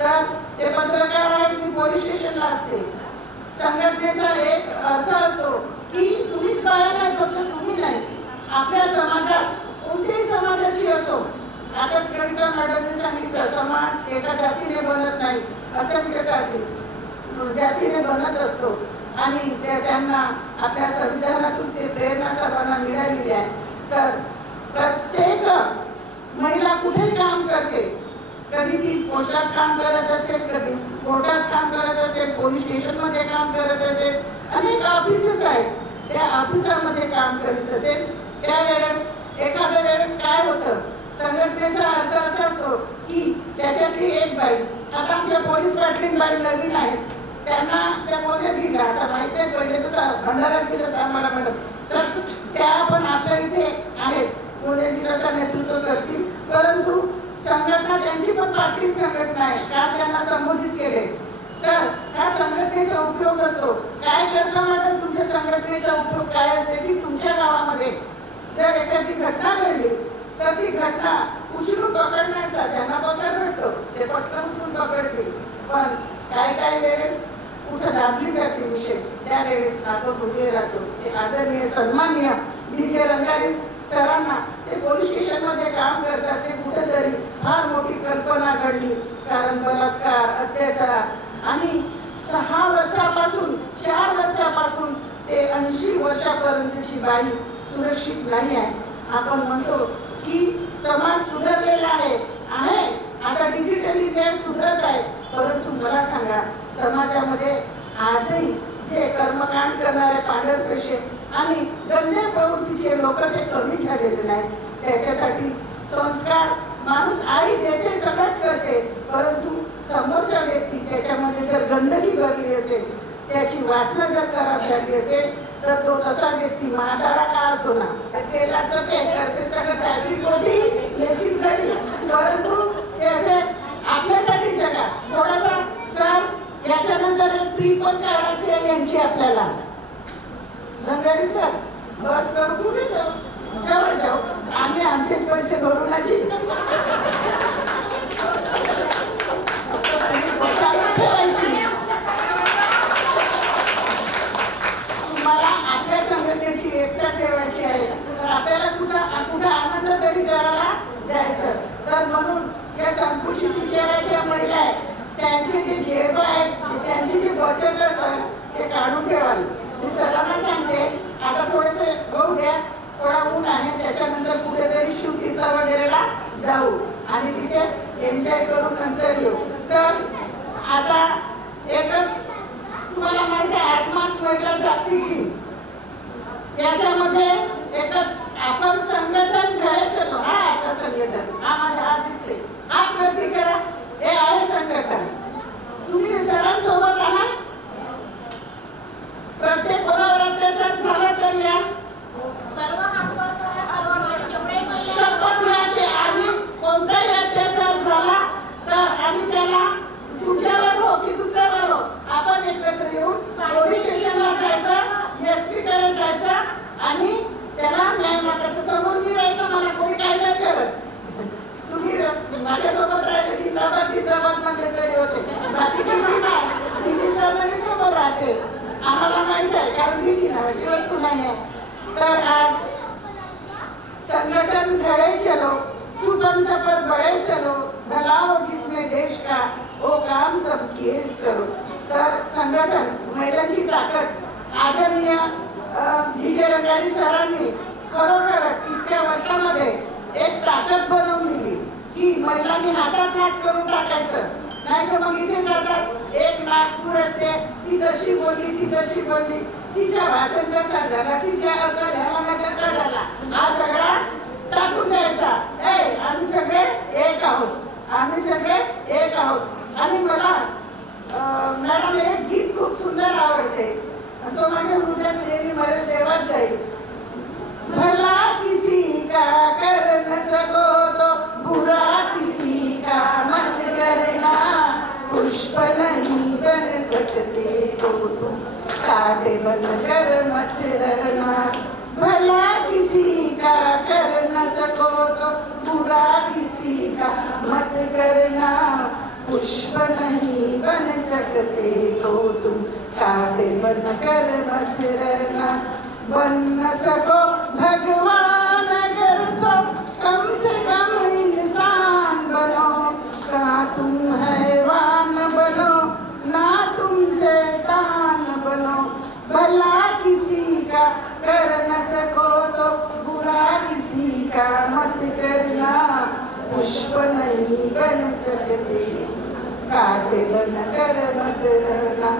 तर ते पत्रकार आहेत, मी पोलीस स्टेशनला असते. संघटनेचा एक अर्थ असतो की तुम्हीच बाया नाही, फक्त तुम्ही नाही, आपल्या समाजात कोणत्याही समाजाची असो. आताच कविता मॅडमने सांगितलं, समाज एका जातीने बनत नाही, असंख्यसाठी जातीने बनत असतो. आणि त्यांना आपल्या संविधानातून ते प्रेरणा सर्वांना मिळालेली आहे. तर प्रत्येक महिला कुठे काम करते, कधी ती पोस्टात काम करत असेल, कधी कोर्टात काम करत असेल, पोलीस स्टेशनमध्ये काम करत असेल, अनेक ऑफिसेस आहेत, त्या ऑफिसामध्ये काम करीत असेल. त्यावेळेस एखाद्या वेळेस काय होतं, संघटनेचा अर्थ असा असतो की त्याच्यातली एक बाई, आता आमच्या पोलीस पाटील बाई नवीन आहेत, त्यांना त्या कोणत्या जिल्हा आता माहिती आहे, पहिले तसं भंडारा जिल्हा आम्हाला मॅडम, तर त्या पण आपल्या इथे आहेत, पुणे जिल्ह्याचं नेतृत्व करतील. परंतु संघटना त्यांची पण पाटील संघटना आहे, का त्यांना संबोधित केले. तर त्या संघटनेचा उपयोग असतो. काय करता मॅडम तुमच्या संघटनेचा उपयोग काय असते की तुमच्या गावामध्ये जर एखादी घटना घडली तर ती घटना उचलून पकडण्याचा त्यांना पगार भेटतो, ते पटकन उचलून पकडतील. पण काय वेळेस कुठं दाबली जाते विषय, त्यावेळेस आपण उभे राहतो. ते आदरणीय सन्माननीय विजय रंगारी सरांना, ते पोलीस स्टेशनमध्ये काम करतात, ते कुठेतरी फार मोठी कल्पना घडली. कारण बलात्कार, अत्याचार आणि 6 वर्षापासून 4 वर्षापासून ते 80 वर्षापर्यंतची बाई सुरक्षित नाही आहे. आपण म्हणतो की समाज सुधारलेला आहे, आता डिजिटली ते सुधारत आहे. परंतु मला सांगा, समाजामध्ये आजही जे कर्मकांड करणारे पांढरपेशे आणि गंदे प्रवृत्तीचे लोक ते कमी झालेले नाहीत. त्याच्यासाठी संस्कार माणूस आई देते, सगळंच करते, परंतु समोरच्या व्यक्ती त्याच्यामध्ये जर गंदगी भरली असेल, त्याची वासना जर खराब झाली असेल, तर तो तसा व्यक्ती म्हातारा का असो ना, केला तर ते करते सगळं त्याची कोटी येशील घरी. परंतु ते असे आपल्यासाठी जगा थोडासा. सर याच्यानंतर ट्रिप पण काढायची आहे यांची आपल्याला. रंगारी सर बस करू, कुठे जाऊ? जवळ जाऊ, आम्ही आमचे पैसे भरून आजी तुम्हाला आपल्या संघटनेची एकता ठेवायची आहे. तर आपल्याला कुठं आनंद तरी करायला जायचं. तर म्हणून त्या संकुचित विचाराच्या महिला आहेत, त्यांचे जे जेब आहेत, त्यांची जी बचत असेल ते काढून ठेवाल. मी सरांना सांगते, आता थोडेसे होऊ द्या, थोडा ऊन आहे, त्याच्यानंतर कुठेतरी शिवतीर्थ वगैरेला जाऊ आणि तिथे एन्जॉय करून नंतर येऊ. तर आता एकच तुम्हाला माहिती आहे 8 मार्च महिला जागतिक दिन, याच्यामध्ये एकच आपण संघटन घडायचं. हा आता संघटन हा माझ्या हात दिसते, हात वरती करा. हे आहे संघटन. तुम्ही सरांसोबत आहात. प्रत्येक कोणावर अत्याचार झाला तर या शपथ घ्या की आम्ही कोणताही अत्याचार झाला तर आम्ही त्याला तुमच्यावर हो की दुसऱ्यावर हो आपण एकत्र येऊन पोलीस स्टेशनला जायचं, एसपी कडे जायचं आणि त्याला न्याय मागायचा. समोर मी राहिलं, मला कोणी काय नाही करत. तुम्ही माझ्यासोबत राहिले जिंदाबाद म्हणले तरी होते. बाकीचे म्हणतात दिल्ली सरकारने समोर राहते. आम्हाला माहित आहे, कारण दिल्ली नावाची वस्तू नाही आहे. तर आज संगठन खड़े चलो, सुपंथ पर बढ़े चलो, भला हो जिसमें देश का वो काम सब किए करो. तर संघटन महिलांची ताकद आदरणीय विजय रंगारी सरांनी खरोखरच इतक्या वर्षामध्ये एक ताकद बनवून दिली की महिलांनी हातात हात करून टाकायचं. नाही तर मग इथे जातात एक नागपूर रडते, ती तशी बोलली, तिच्या भाषण कसा झाला, तिच्या असं झाला कसा झाला, हा सगळा टाकून द्यायचा. आम्ही सगळे एक आहोत. आणि मला मॅडम एक गीत खूप सुंदर आवडते, तो माझ्या हृदयात नेहमी माझ्या देवात जाईल. भला किसी का कर न सको तो बुरा किसी का मत करना, पुष्प नहीं बन सकते तो तुम कांटे बन कर मत रहना. भला किसी का कर न सको तो बुरा किसी का मत करना, पुष्प नहीं बन सकते तो तुम कांटे बन कर मत रहना. बन न सको भगवान अगर तो कम से कम इंसान बनो, ना तुम हैवान बनो ना तुम शैतान बनो. भला किसी का कर न सको तो बुरा किसी का मत करना, पुष्प नहीं बन सकते कांटे बन कर मत रहना.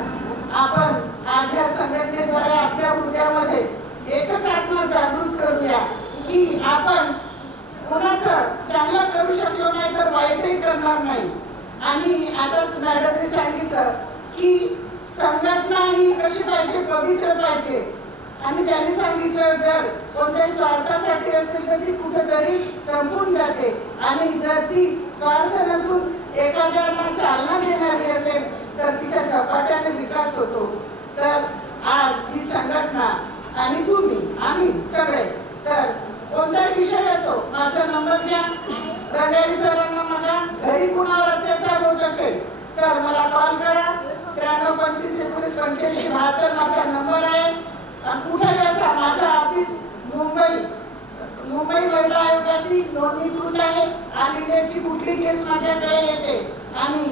आपण आज या संघटनेद्वारे आपल्या हृदयामध्ये एकच आत्मा जागृत करूया की आपण कोणाचं चांगलं करू शकलो नाही तर वाईटही करणार नाही. आणि आताच मॅडमने सांगितलं की संघटना ही कशी पाहिजे, पवित्र पाहिजे. आणि त्यांनी सांगितलं जर कोणत्याही स्वार्थासाठी असेल तर ती कुठेतरी संपून जाते, आणि जर ती स्वार्थ नसून एखाद्याला चालना देणारी असेल तर तिच्या झपाट्याने विकास होतो. तर आज ही संघटना आणि तुम्ही आम्ही सगळे, तर कोणताही विषय असो, माझा नंबर घ्या. रंगारी सरांना म्हणा, घरी कुणावर अत्याचार होत असेल तर मला कॉल करा. 93 35 19 85 72 माझा नंबर आहे. कुठे असा माझं ऑफिस मुंबई महिला आयोगाशी नोंदणीकृत आहे. ऑल इंडियाची कुठली केस माझ्याकडे येते. आणि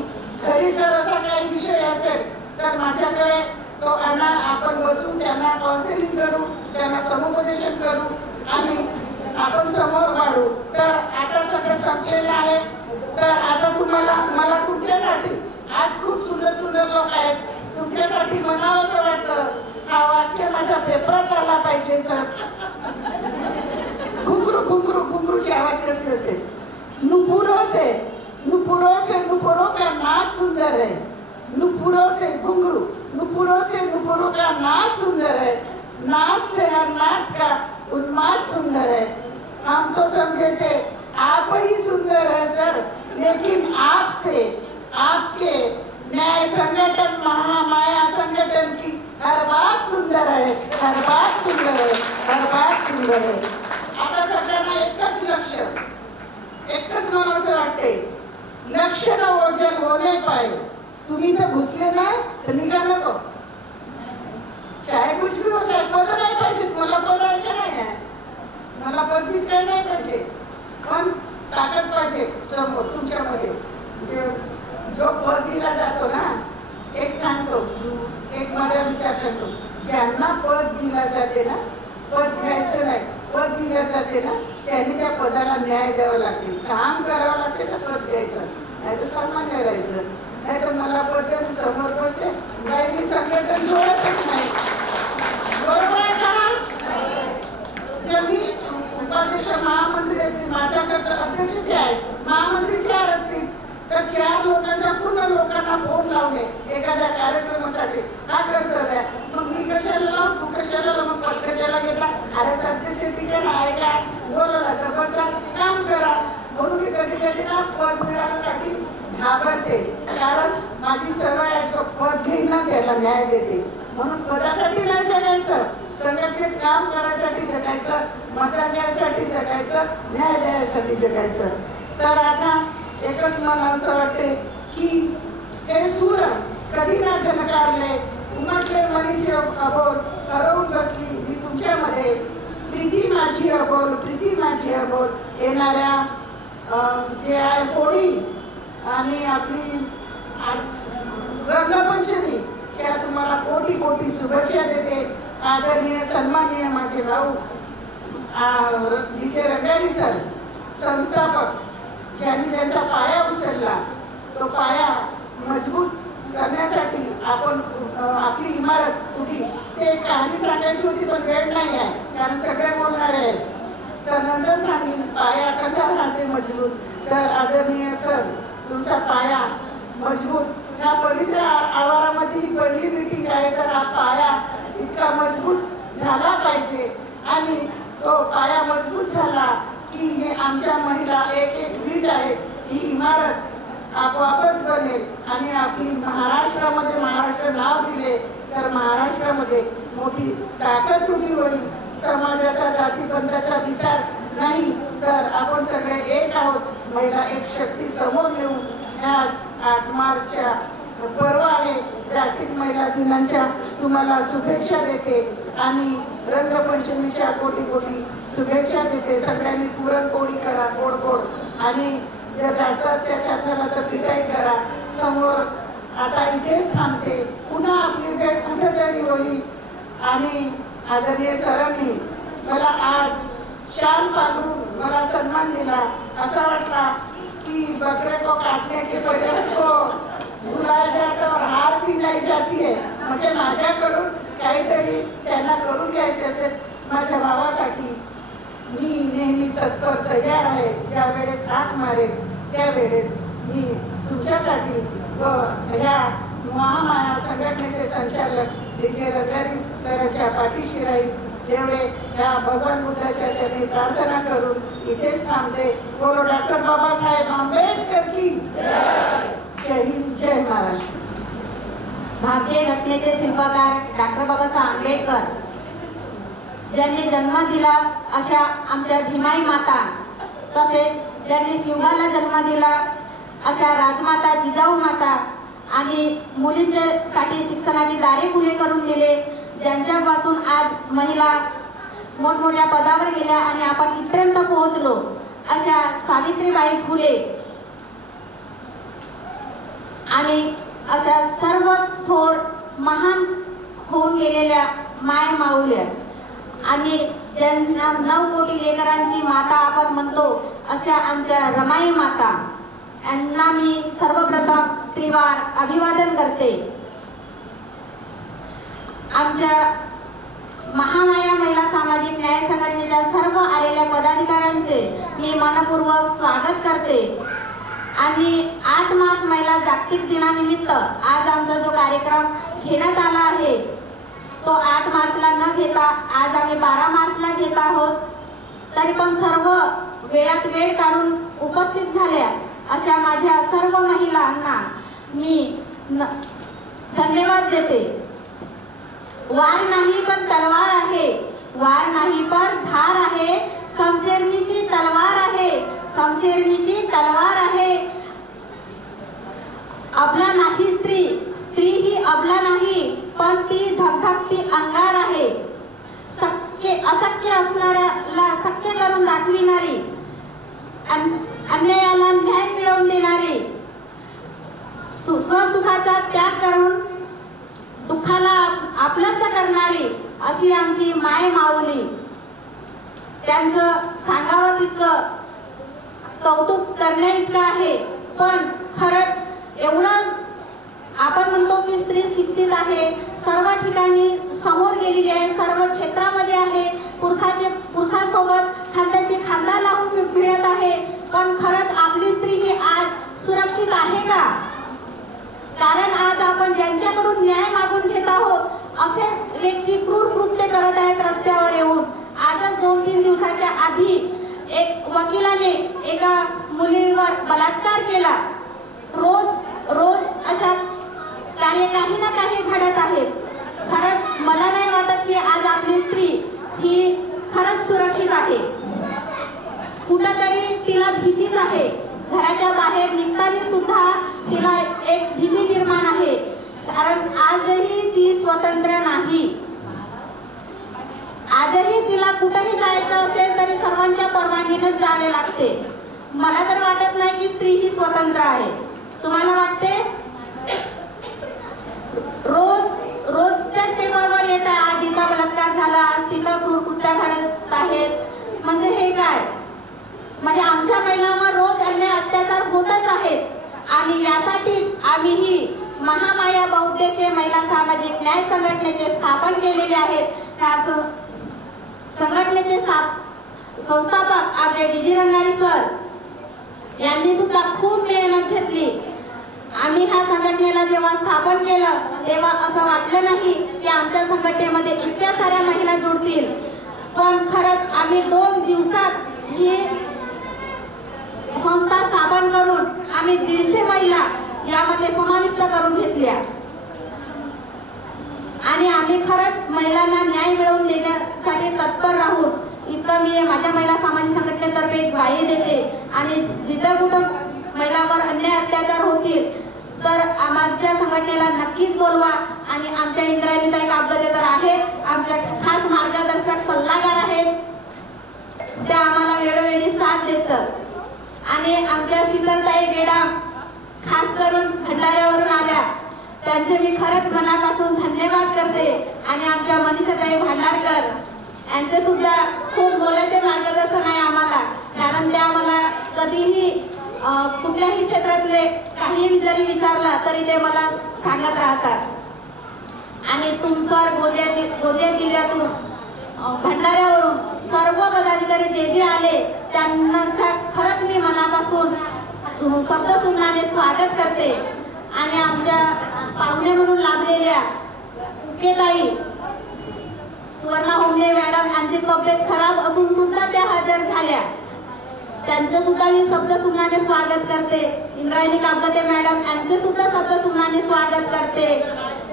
घरी जर असा काही विषय असेल तर माझ्याकडे तो आणा. आपण बसून त्यांना काउन्सिलिंग करू, त्यांना समुपदेशन करू आणि आपण समोर वाढू. तर आता सगळं संपलेलं आहे. तर आता मला तुमच्यासाठी आज खूप सुंदर लोक आहेत. तुमच्यासाठी म्हणावं असं वाटतं, हा वाक्य माझ्या पेपरात आला पाहिजे. घुंगरूची आवाज कशी असेल. नुपुरों से नुपुरों का नाच सुंदर है. नुपुरों से नुपुरों का नाच सुंदर है. नाच से हर नाच का उन्माद सुंदर है. हम तो समझे थे आप ही सुंदर है सर, लेकिन आपसे आपके न्याय संगठन महामाया संगठन की हर बात सुंदर है. आता सगळ्यांना एकच मला असं वाटते, लक्ष न ओझल होणे पाए. तुम्ही तर घुसले ना तर निघा नको. चाहे कुछ भी हो जाए, पद नाही पाहिजे. मला पद आहे का नाही आहे, मला पदवीत काही नाही पाहिजे, पण ताकद पाहिजे समोर तुमच्यामध्ये. जो पद दिला जातो ना, एक सांगतो, एक माझा विचार सांगतो, ज्यांना पद दिला जाते ना, पद घ्यायचं नाही, पद दिल्या जाते ना त्यांनी त्या पदाला न्याय द्यावा लागते. काम करावं लागते तर पद घ्यायचं, नाही तर सामान्य राहायचं. नाही तर मला पद्य समोर बसते बाई संघटन जोडतच नाही. बरोबर आहे का? जे मी उपाध्यक्ष महामंत्री असतील, माझ्याकडे अध्यक्ष जे आहेत, महामंत्री 4 असतील, तर 4 लोकांच्या पूर्ण लोकांना फोन लावणे एखाद्या कार्यक्रमासाठी हा कर्तव्य आहे. मग मी कशाला लावू, तू कशाला लावू, मग पद कशाला घेतला? अरे सध्याचे ठिकाण आहे का? बोलवला तर बसा, काम करा. म्हणून मी कधी कधी ना पद मिळवण्यासाठी घाबरते, कारण माझी सवय आहे, जो पद घेईन ना त्याला न्याय देते. म्हणून पदासाठी नाही जगायचं, संघटनेत काम करायसाठी जगायचं, मजा घ्यायसाठी जगायचं, न्याय द्यायसाठी जगायचं. तर आता एकच मला असं वाटते की हे सूर कधी ना झलकारले, उमटले मनीचे अबोल, हरवून बसली मी तुमच्यामध्ये, प्रीती माझी अबोल, प्रीती माझी अबोल. येणाऱ्या जे आहे होळी आणि आपली रंगपंचमी त्या तुम्हाला कोटी कोटी शुभेच्छा देते. आदरणीय सन्माननीय माझे भाऊ विजय रंगारी सर, संस्थापक, ज्यांनी त्यांचा पाया उचलला, तो पाया मजबूत करण्यासाठी आपण आपली इमारत उभी, ते काही सांगायची होती पण वेळ नाही आहे कारण सगळे बोलणार आहेत. तर नंतर सांगेन पाया कसा राहते मजबूत. तर आदरणीय सर, तुमचा पाया मजबूत, ह्या पवित्र आवारामध्ये ही पहिली मीटिंग आहे, तर हा पाया इतका मजबूत झाला पाहिजे. आणि तो पाया मजबूत झाला की हे आमच्या महिला एक एक वीट आहे, ही इमारत आपोआपच बनेल. आणि आपली महाराष्ट्रामध्ये महाराष्ट्र नाव दिले तर महाराष्ट्रामध्ये मोठी ताकद उभी होईल. समाजाचा जातीबंधाचा विचार नाही तर आपण सगळे एक आहोत, महिला एक शक्ती समोर नेऊ. ह्याच 8 मार्चच्या पर्व आहे, जागतिक महिला दिनाच्या तुम्हाला शुभेच्छा देते आणि रंगपंचमीच्या कोटी कोटी शुभेच्छा देते. सगळ्यांनी पुरणपोळी करा गोड गोड, आणि जर जास्त अत्याचार झाला तर पिटाई करा. समोर आता इथेच थांबते, पुन्हा आपली भेट कुठेतरी होईल. आणि आदरणीय सरांनी मला आज शाल बांधून मला सन्मान दिला. असा वाटला कि बकरे को काटने के बजाय उसको बुलाया जाता और हार भी नहीं जाती है. म्हणजे माझ्याकडून काहीतरी त्यांना करून घ्यायचे असेल माझ्या भावासाठी, मी नेहमी तत्पर तयार आहे. ज्या वेळेस हाक मारेल त्यावेळेस मी तुमच्यासाठी व ह्या महामाया संघटनेचे संचालक विजय रंगारी सरांच्या पाठीशी राहील. जेवढे या भगवान बुद्धाच्या चरणी प्रार्थना करून इथेच थांबते. बोलो डॉक्टर बाबासाहेब आंबेडकर की जय हिंद, जय महाराष्ट्र. भारतीय घटनेचे शिल्पकार डॉक्टर बाबासाहेब आंबेडकर ज्यांनी जन्म दिला अशा आमच्या भीमाई माता, तसेच ज्यांनी शिवबाला जन्म दिला अशा राजमाता जिजाऊ माता, आणि मुलींच्यासाठी शिक्षणाची दारे खुले करून दिले, ज्यांच्यापासून आज महिला मोठमोठ्या पदावर गेल्या आणि आपण इथपर्यंत पोहोचलो, अशा सावित्रीबाई फुले आणि अशा सर्व थोर महान होऊन गेलेल्या माय माऊल्या, आणि ज्यांना 9 कोटी लेकरांची माता आपण म्हणतो अशा आमच्या रमाई माता यांना मी सर्वप्रथम त्रिवार अभिवादन करते. आमच्या महामाया महिला सामाजिक न्याय संघटनेच्या सर्व आलेल्या पदाधिकाऱ्यांचे मी मनपूर्वक स्वागत करते. आणि 8 मार्च महिला जागतिक दिनानिमित्त आज आमचा जो कार्यक्रम घेण्यात आला आहे तो 8 मार्चला न घेता आज आम्ही 12 मार्चला घेत आहोत. तरी पण सर्व वेळात वेळ काढून उपस्थित झाल्या अशा माझ्या सर्व महिलांना मी धन्यवाद देते. वार नाही पण तलवार आहे, वार नाही पण धार आहे, समशेरणीची तलवार आहे, समशेरणीची तलवार आहे. अबला नाही स्त्री, स्त्री ही अबला नाही पण ती धगधगती अंगार आहे. अशक्य असणाऱ्याला शक्य करून दाखविणारी, अन्यायाला न्याय मिळवून देणारी, स्वसुखाचा त्याग करून दुःखाला आपलंच करणारी अशी आमची माय माऊली. त्यांचं सांगावं तितकं कौतुक करण्या इतकं आहे, पण खरंच एवढं आपण म्हणतो की स्त्री शिक्षित आहे, सर्व ठिकाणी समोर गेलेली आहे, सर्व क्षेत्रामध्ये आहे, पुरुषासोबत खांद्याची खांदा लावून फिरत आहे. पण खरंच आपली स्त्री ही आज सुरक्षित आहे का? कारण आज आपण ज्यांच्याकडून न्याय मागून घेत आहोत असेच व्यक्ती क्रूर कृत्य करत आहेत रस्त्यावर येऊन. आजच 2-3 दिवसाच्या आधी एक वकिलाने एका मुलीवर बलात्कार केला. रोज अशा काही ना काही घडत आहेत. खरंच मला नाही वाटत की आज आपली स्त्री ही खरंच सुरक्षित आहे. कुठंतरी तिला भीतीच आहे. घराच्या बाहेर निघताना सुद्धा तिला एक भीती निर्माण आहे. कारण आजही ती स्वतंत्र नाही. आजही तिला कुठेही जायचं असेल तरी सर्वांच्या परवानगीनेच जावे लागते. मला तर वाटत नाही की स्त्री ही स्वतंत्र आहे. तुम्हाला वाटते? रोजच्याच पेपरवर येत आहे, आज इथं बलात्कार झाला, आज तिथं कृत्य घडत आहेत. म्हणजे हे काय? म्हणजे आमच्या महिलांवर रोज अन्याय अत्याचार होतच आहेत. आणि यासाठीच आम्हीही महामाया बहुउद्देशीय महिला सामाजिक न्याय संघटनेचे स्थापन केलेले आहेत. ह्या संघटनेचे संस्थापक आपले डीजी रंगारी सर यांनी सुद्धा खूप मेहनत घेतली. आम्ही ह्या संघटनेला जेव्हा स्थापन केलं तेव्हा असं वाटलं नाही की आमच्या संघटनेमध्ये इतक्या साऱ्या महिला जुळतील. पण खरंच आम्ही 2 दिवसात ही संस्था स्थापन करून आम्ही 150 महिला यामध्ये समाविष्ट करून घेतल्या. आणि आम्ही खरंच महिलांना न्याय मिळवून देण्यासाठी तत्पर राहू. इतकं मी माझ्या महिला सामाजिक संघटनेतर्फे एक ग्वाही देते. आणि जिथं कुठं महिलांवर अन्याय अत्याचार होतील तर आमच्या संघटनेला नक्कीच बोलवा. आणि आमच्या इंद्रायणीताई काब्दे तर आहेत, आमच्या खास मार्गदर्शक सल्लागार आहेत, त्या आम्हाला वेळोवेळी साथ देतात. आणि आमच्या शीतलताई गेडाम खास करून भंडाऱ्यावरून आल्या, त्यांचे मी खरंच मनापासून धन्यवाद करते. आणि आमच्या मनीषाताई भांडारकर यांचे सुद्धा खूप मोलाचे मार्गदर्शन आहे आम्हाला. कारण त्या आम्हाला कधीही कुठल्याही क्षेत्रातले काही जरी विचारला तरी ते मला सांगत राहतात. आणि तुमसर गोंदिया जिल्ह्यातून भंडाऱ्यावरून सर्व पदाधिकारी जे आले त्यांना खरंच मी मनापासून शब्दसुमनाने स्वागत करते. आणि आमच्या पाहुणे म्हणून लाभलेल्या उकेताई सुवर्णा हुमणे मॅडम यांची तब्येत खराब असून सुद्धा त्या हजर झाल्या, त्यांचं सुद्धा मी शब्दसुमनाने स्वागत करते. इंद्रायणी काब्दे मॅडम यांचे सुद्धा शब्दसुमनाने स्वागत करते.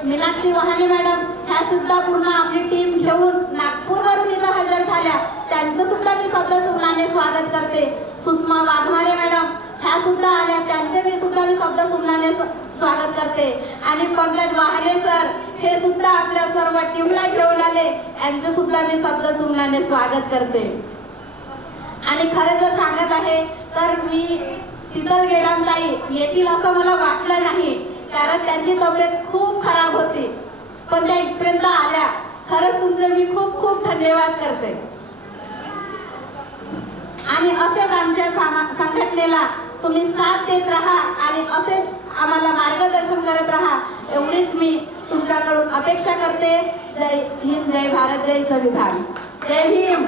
मीनाक्षी वहाणे मॅडम ह्या सुद्धा पूर्ण आपली टीम घेऊन नागपूरवरून इथं हजर झाल्या, त्यांचं सुद्धा मी शब्दसुमनाने स्वागत करते. सुषमा वाघमारे मॅडम ह्या सुद्धा आल्या, त्यांचे मी सुद्धा मी शब्दसुमनाने स्वागत करते. आणि पंकज वाहले सर हे सुद्धा आपल्या सर्व टीमला घेऊन आले, यांचे सुद्धा मी शब्दसुमनाने स्वागत करते. आणि खरं जर सांगत आहे तर मी शीतल गेडामताई येतील असं मला वाटलं नाही, कारण त्यांची तब्येत खूप खराब होती, पण त्या इथपर्यंत आल्या. खरंच तुमचे मी खूप खूप धन्यवाद करते. आणि असेच आमच्या संघटनेला तुम्ही साथ देत राहा आणि असेच आम्हाला मार्गदर्शन करत राहा, एवढीच मी तुमच्याकडून अपेक्षा करते. जय हिंद, जय भारत, जय संविधान, जय हिंद.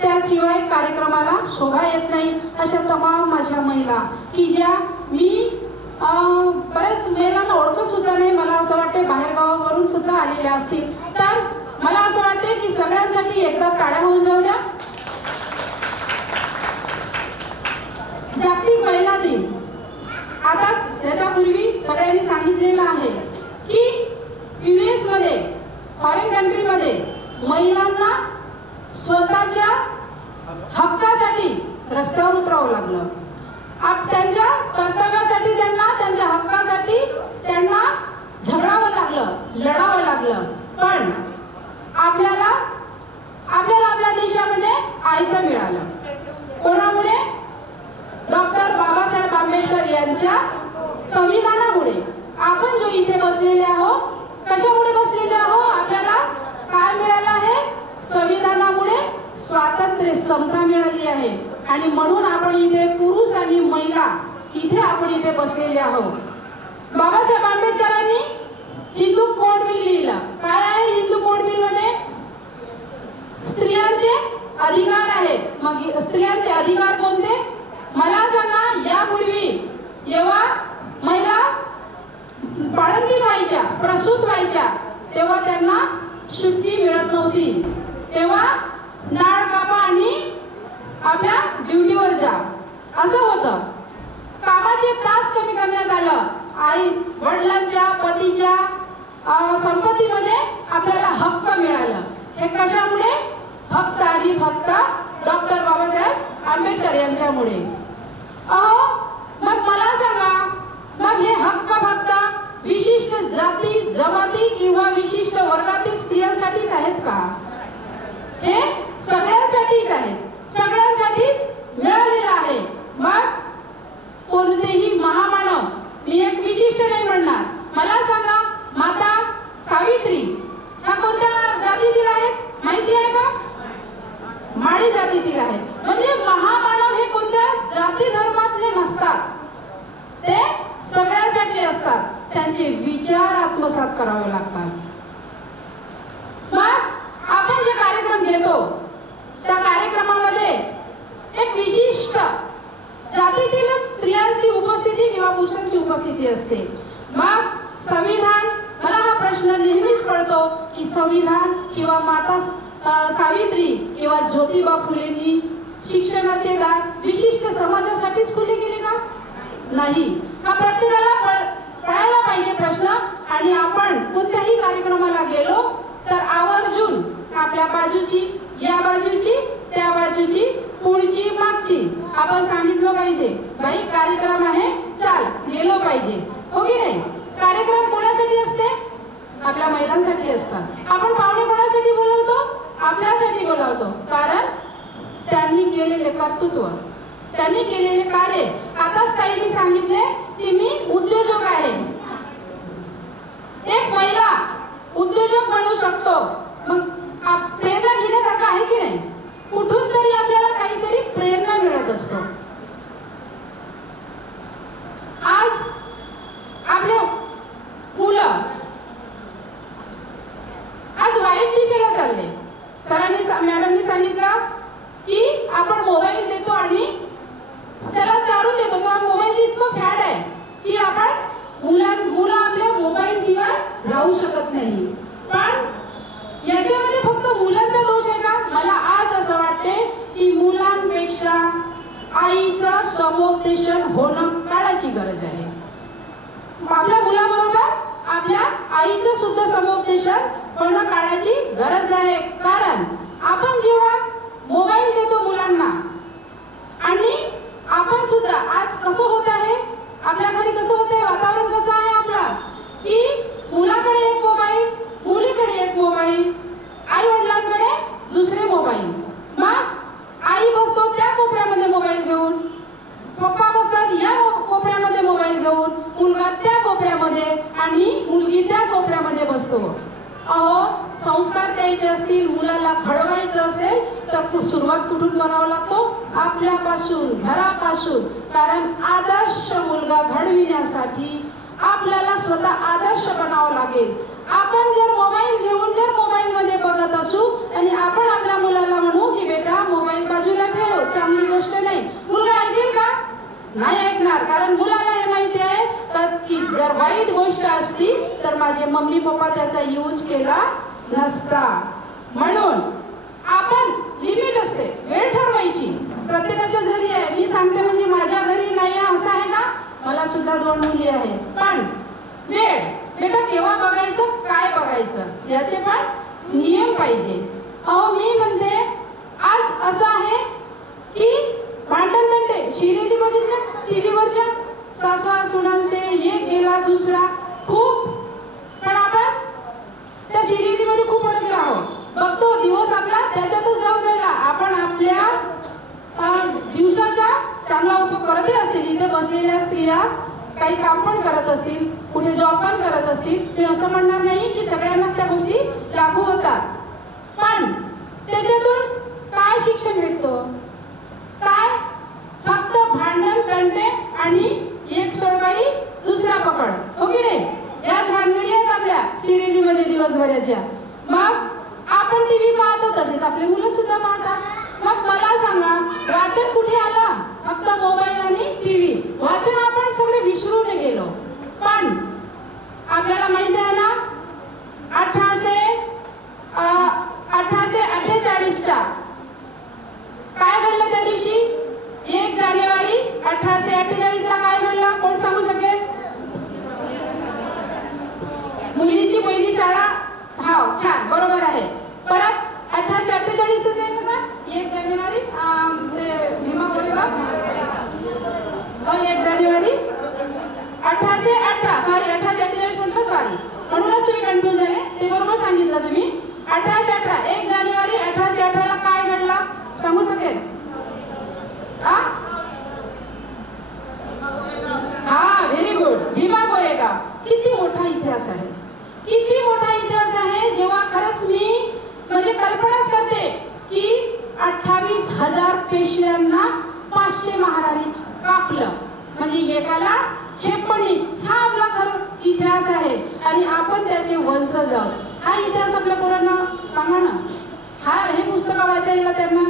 त्याशिवाय कार्यक्रमाला शोभा येत नाही अशा तमाम माझ्या महिला की ज्या मी बऱ्याच महिलांना ओळखत सुद्धा नाही, मला असं वाटते बाहेरगावावरून सुद्धा आलेल्या असतील. तर मला असं वाटते की सगळ्यांसाठी एकदा टाळ्या होऊन जाऊ द्या. जागतिक महिला दिन आताच याच्यापूर्वी सगळ्यांनी सांगितलेलं आहे की US मध्ये फॉरेन कंट्रीमध्ये महिलांना स्वतःच्या हक्कासाठी रस्त्यावर उतरावं लागलं. त्यांच्या कर्तव्यासाठी त्यांच्या हक्कासाठी त्यांना झगडावं लागलं, लढावं लागलं. पण आपल्याला आपल्या देशामध्ये आयतं मिळालं. कोणामुळे? डॉक्टर बाबासाहेब आंबेडकर यांच्या संविधानामुळे. आपण जो इथे बसलेले आहोत, कशामुळे बसलेले आहोत? आपल्याला काय मिळालं आहे? संविधानामुळे स्वातंत्र्य, समता मिळाली आहे. आणि म्हणून आपण इथे पुरुष आणि महिला इथे आपण इथे बसलेले आहोत. बाबासाहेब आंबेडकरांनी हिंदू कोड बिल लिहिलं. काय आहे हिंदू कोड बिल मध्ये? स्त्रियांचे अधिकार आहेत. मग स्त्रियांचे अधिकार कोणते मला सांगा. यापूर्वी जेव्हा महिला बाळंतीण व्हायच्या, प्रसूत व्हायच्या, तेव्हा त्यांना सुट्टी मिळत नव्हती. तेव्हा नाळ कापा आणि आपल्या ड्युटीवर जा असं होतं. कामाचे तास कमी करण्यात आलं. आई वडिलांच्या पतीच्या संपत्तीमध्ये आपल्याला हक्क मिळाला. हे कशामुळे? फक्त आणि फक्त डॉक्टर बाबासाहेब आंबेडकर यांच्यामुळे. अहो मग मला सांगा, मग हे हक्क फक्त विशिष्ट जाती जमाती किंवा विशिष्ट वर्गातील स्त्रियांसाठीच आहेत का? हे सगळ्यांसाठीच आहेत, सगळ्यांसाठीच मिळालेलं आहे. मग कोणतेही महामानव, मी एक विशिष्ट नाही म्हणणार, मला सांगा माता सावित्री ह्या कोणत्या जातीतील आहेत माहिती आहे का? माळी जातीतील आहेत. म्हणजे महामानव हे कोणत्या जाती धर्मातले नसतात, ते सगळ्यांसाठी असतात. त्यांचे विचार आत्मसात करावे लागतात. मग आपण जे कार्यक्रम घेतो त्या कार्यक्रमामध्ये एक विशिष्ट जातीतील स्त्रियांची उपस्थिती किंवा पुरुषांची उपस्थिती असते. मग संविधान, मला हा प्रश्न नेहमीच पडतो की संविधान किंवा माता सावित्री किंवा ज्योतिबा फुलेंनी शिक्षणाचे दार विशिष्ट समाजासाठीच खुले केले का? नाही. हा प्रत्येकाला पडायला पाहिजे प्रश्न. आणि आपण कोणत्याही कार्यक्रमाला गेलो तर आवर्जून आपल्या बाजूची, या बाजूची, त्या बाजूची, पुढची, मागची आपण सांगितलं पाहिजे. बाई कार्यक्रम आहे, चाल गेलो पाहिजे, हो की नाही? कार्यक्रम कोणासाठी असते? आपल्या महिलांसाठी असतात. आपण पाहुणे कोणासाठी बोलवतो? आपल्यासाठी बोलवतो. कारण त्यांनी केलेले कर्तृत्व, त्यांनी केलेले कार्य. आताच ताईंनी सांगितले की मी उद्योजक आहे. एक महिला उद्योजक बनू शकतो. मग प्रेरणा घेण्यासारखं आहे की नाही? कुठून तरी आपल्याला काहीतरी प्रेरणा मिळत असतो. आज आपले मुलं आज वाईट दिशेला चालले. मॅडमनी सांगितलं की आपण मोबाईल देतो आणि त्याला चालू देतो किंवा मोबाईलची इतकं फॅड आहे की आपण मुलं आपल्या मोबाईल शिवाय राहू शकत नाही. पण याच्यामध्ये फक्त मुलांचा दोष आहे का? मला आज असं वाटते की मुलांपेक्षा आईचं समुपदेशन होणं काळाची गरज आहे. आपल्या मुलाबरोबर आपल्या आईचं सुद्धा समुपदेशन होणं काळाची गरज आहे. कारण आपण जेव्हा मोबाईल देतो मुलांना आणि आपण सुद्धा आज कसं होत आहे, आपल्या घरी कसं होत आहे, वातावरण कसं आहे आपला, की मुलाकडे एक मोबाईल, मुलीकडे एक मोबाईल, आई वडिलांकडे दुसरे मोबाईल. मग आई बसतो त्या कोपऱ्यामध्ये मोबाईल घेऊन, पप्पा बसतात या कोपऱ्यामध्ये मोबाईल घेऊन, मुलगा त्या कोपऱ्यामध्ये आणि मुलगी त्या कोपऱ्यामध्ये बसतो. अहो संस्कार द्यायचे असतील, मुलाला घडवायचं असेल तर सुरुवात कुठून करावा लागतो? आपल्यापासून, घरापासून. कारण आदर्श मुलगा घडविण्यासाठी आपल्याला स्वतः आदर्श बनावं लागेल. आपण जर मोबाईल घेऊन जर मोबाईल मध्ये बघत असू आणि आपण आपल्या मुलाला म्हणू की बेटा मोबाईल बाजूला ठेव, चांगली गोष्ट नाही, मुलगा ऐकेल का? नाही ऐकणार. कारण मुलाला हे माहिती आहे की जर वाईट गोष्ट असती तर माझे मम्मी पप्पा त्याचा यूज केला नसता. म्हणून आपण लिमिट असते, वेळ ठरवायची. प्रत्येकाच्या घरी आहे, मी सांगते म्हणजे माझ्या घरी नाही असं आहे का? मला सुद्धा 2 मुली आहेत. पण वेळ, बेटा केव्हा बघायचं, काय बघायचं याचे पण नियम पाहिजे. अहो मी म्हणते आज असं आहे की भांडण तंटे शिरेली बघितलं टीव्हीवरच्या, सासवा सुनांचे, एक गेला दुसरा, खूप. पण आपण त्या शिरेलीमध्ये खूप अडकलो आहोत. बघतो दिवस आपला त्याच्यातच जाऊन गेला. आपण आपल्या दिवसाचा चांगला उपयोग करतही असतील. इथे बसलेल्या स्त्रिया काही काम पण करत असतील, कुठे जॉब पण करत असतील. मी असं म्हणणार नाही की सगळ्यांना त्या गोष्टी लागू होतात. पण त्याच्यातून काय शिक्षण भेटतो? काय? फक्त भांडण तंटे आणि एक सोडवाई दुसरा पकड, हो की नाही? याच भानगडी आहेत आपल्या सिरियलीमध्ये दिवसभराच्या. मग आपण टीव्ही पाहतो, तसेच आपली मुलं सुद्धा पाहतात. मग मला सांगा, वाचन कुठे आलं? फक्त मोबाईल आणि टीव्ही. वाचन आपण सगळे विसरून गेलो. पण आपल्याला माहिती आहे ना, 1848च्या काय घडलं त्या दिवशी? 1 जानेवारी 1848ला काय घडलं? कोण सांगू शकेल? मुलींची पहिली शाळा. हा, छान, बरोबर आहे. परत 1848 ना, 1 जानेवारी भीमा कोरेगाव. 1 जानेवारी 1818, सॉरी 1848 म्हटलं, सॉरी, म्हणूनच तुम्ही कन्फ्युज झाले. ते बरोबर सांगितलं तुम्ही. 1818, 1 जानेवारी 1818ला काय घडला सांगू शकेल? हा, व्हेरी गुड, भीमा कोरेगाव. किती मोठा इतिहास आहे, किती मोठा इतिहास आहे. जेव्हा खरंच मी म्हणजे कल्पनाच करते की 28,000 पेशव्यांना 500 महाराणी कापलं, म्हणजे एकाला 56. हा आपला खरं इतिहास आहे आणि आपण त्याचे वंशज आहोत. हा इतिहास आपल्या पोरांना सांगा ना. हे पुस्तकं वाचायला त्यांना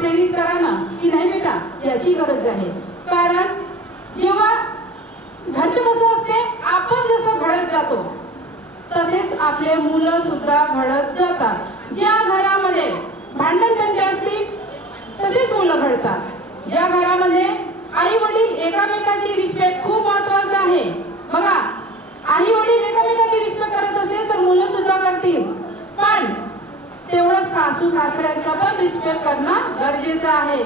प्रेरित करा ना, की नाही बेटा याची गरज आहे. कारण जेव्हा घरचं कसं असते, आपण जसं घडत जातो तसेच आपले मुलं सुद्धा घडत जातात. ज्या घरामध्ये भांडण तंटे असतील तसेच मुलं घडतात. ज्या घरामध्ये आई वडील एकामेकाची रिस्पेक्ट खूप महत्वाचं आहे. बघा, आई वडील एकामेकाची रिस्पेक्ट करत असेल तर मुलं सुद्धा करतील. पण तेवढं सासू सासऱ्यांचा पण रिस्पेक्ट करणं गरजेचं आहे.